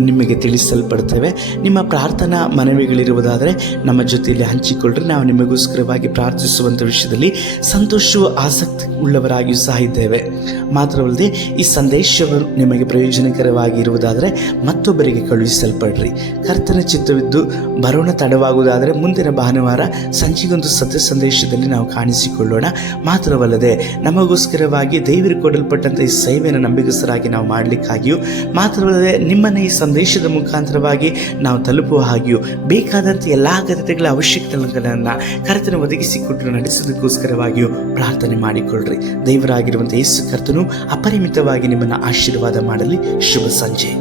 ನಿಮಗೆ ತಿಳಿಸಲ್ಪಡ್ತೇವೆ. ನಿಮ್ಮ ಪ್ರಾರ್ಥನಾ ಮನವಿಗಳಿರುವುದಾದರೆ ನಮ್ಮ ಜೊತೆಯಲ್ಲಿ ಹಂಚಿಕೊಳ್ಳ್ರಿ. ನಾವು ನಿಮಗೋಸ್ಕರವಾಗಿ ಪ್ರಾರ್ಥಿಸುವಂಥ ವಿಷಯದಲ್ಲಿ ಸಂತೋಷವೂ ಆಸಕ್ತಿ ಉಳ್ಳವರಾಗಿಯೂ ಸಹ ಇದ್ದೇವೆ. ಮಾತ್ರವಲ್ಲದೆ ಈ ಸಂದೇಶವು ನಿಮಗೆ ಪ್ರಯೋಜನಕರವಾಗಿ ಇರುವುದಾದರೆ ಮತ್ತೊಬ್ಬರಿಗೆ ಕಳುಹಿಸಲ್ಪಡ್ರಿ. ಕರ್ತನ ಚಿತ್ತವಿದ್ದು ಬರೋಣ ತಡವಾಗುವುದಾದರೆ ಮುಂದಿನ ಭಾನುವಾರ ಸಂಜೆಗೊಂದು ಸತ್ಯ ಸಂದೇಶದಲ್ಲಿ ನಾವು ಕಾಣಿಸಿಕೊಳ್ಳೋಣ. ಮಾತ್ರವಲ್ಲದೆ ನಮಗೋಸ್ಕರವಾಗಿ ದೇವರು ಕೊಡಲ್ಪಟ್ಟಂಥ ಈ ಸೇವೆಯನ್ನು ನಂಬಿಗಸ್ತರಾಗಿ ನಾವು ಮಾಡಲಿಕ್ಕಾಗಿಯೂ, ಮಾತ್ರವಲ್ಲದೆ ನಿಮ್ಮನ್ನು ಈ ಸಂದೇಶದ ಮುಖಾಂತರವಾಗಿ ನಾವು ತಲುಪುವ ಹಾಗೆಯೂ ಬೇಕಾದಂಥ ಎಲ್ಲ ಅಗತ್ಯತೆಗಳ ಅವಶ್ಯಕತೆಗಳನ್ನು ಕರ್ತನ ಒದಗಿಸಿಕೊಟ್ಟು ನಡೆಸೋದಕ್ಕೋಸ್ಕರವಾಗಿಯೂ ಪ್ರಾರ್ಥನೆ ಮಾಡಿಕೊಳ್ಳ್ರಿ. ದೇವರಾಗಿರುವಂಥ ಯೇಸು ಕರ್ತನು ಅಪರಿಮಿತವಾಗಿ ನಿಮ್ಮನ್ನು ಆಶೀರ್ವಾದ ಮಾಡಲಿ. ಶುಭ ಸಂಜೆ.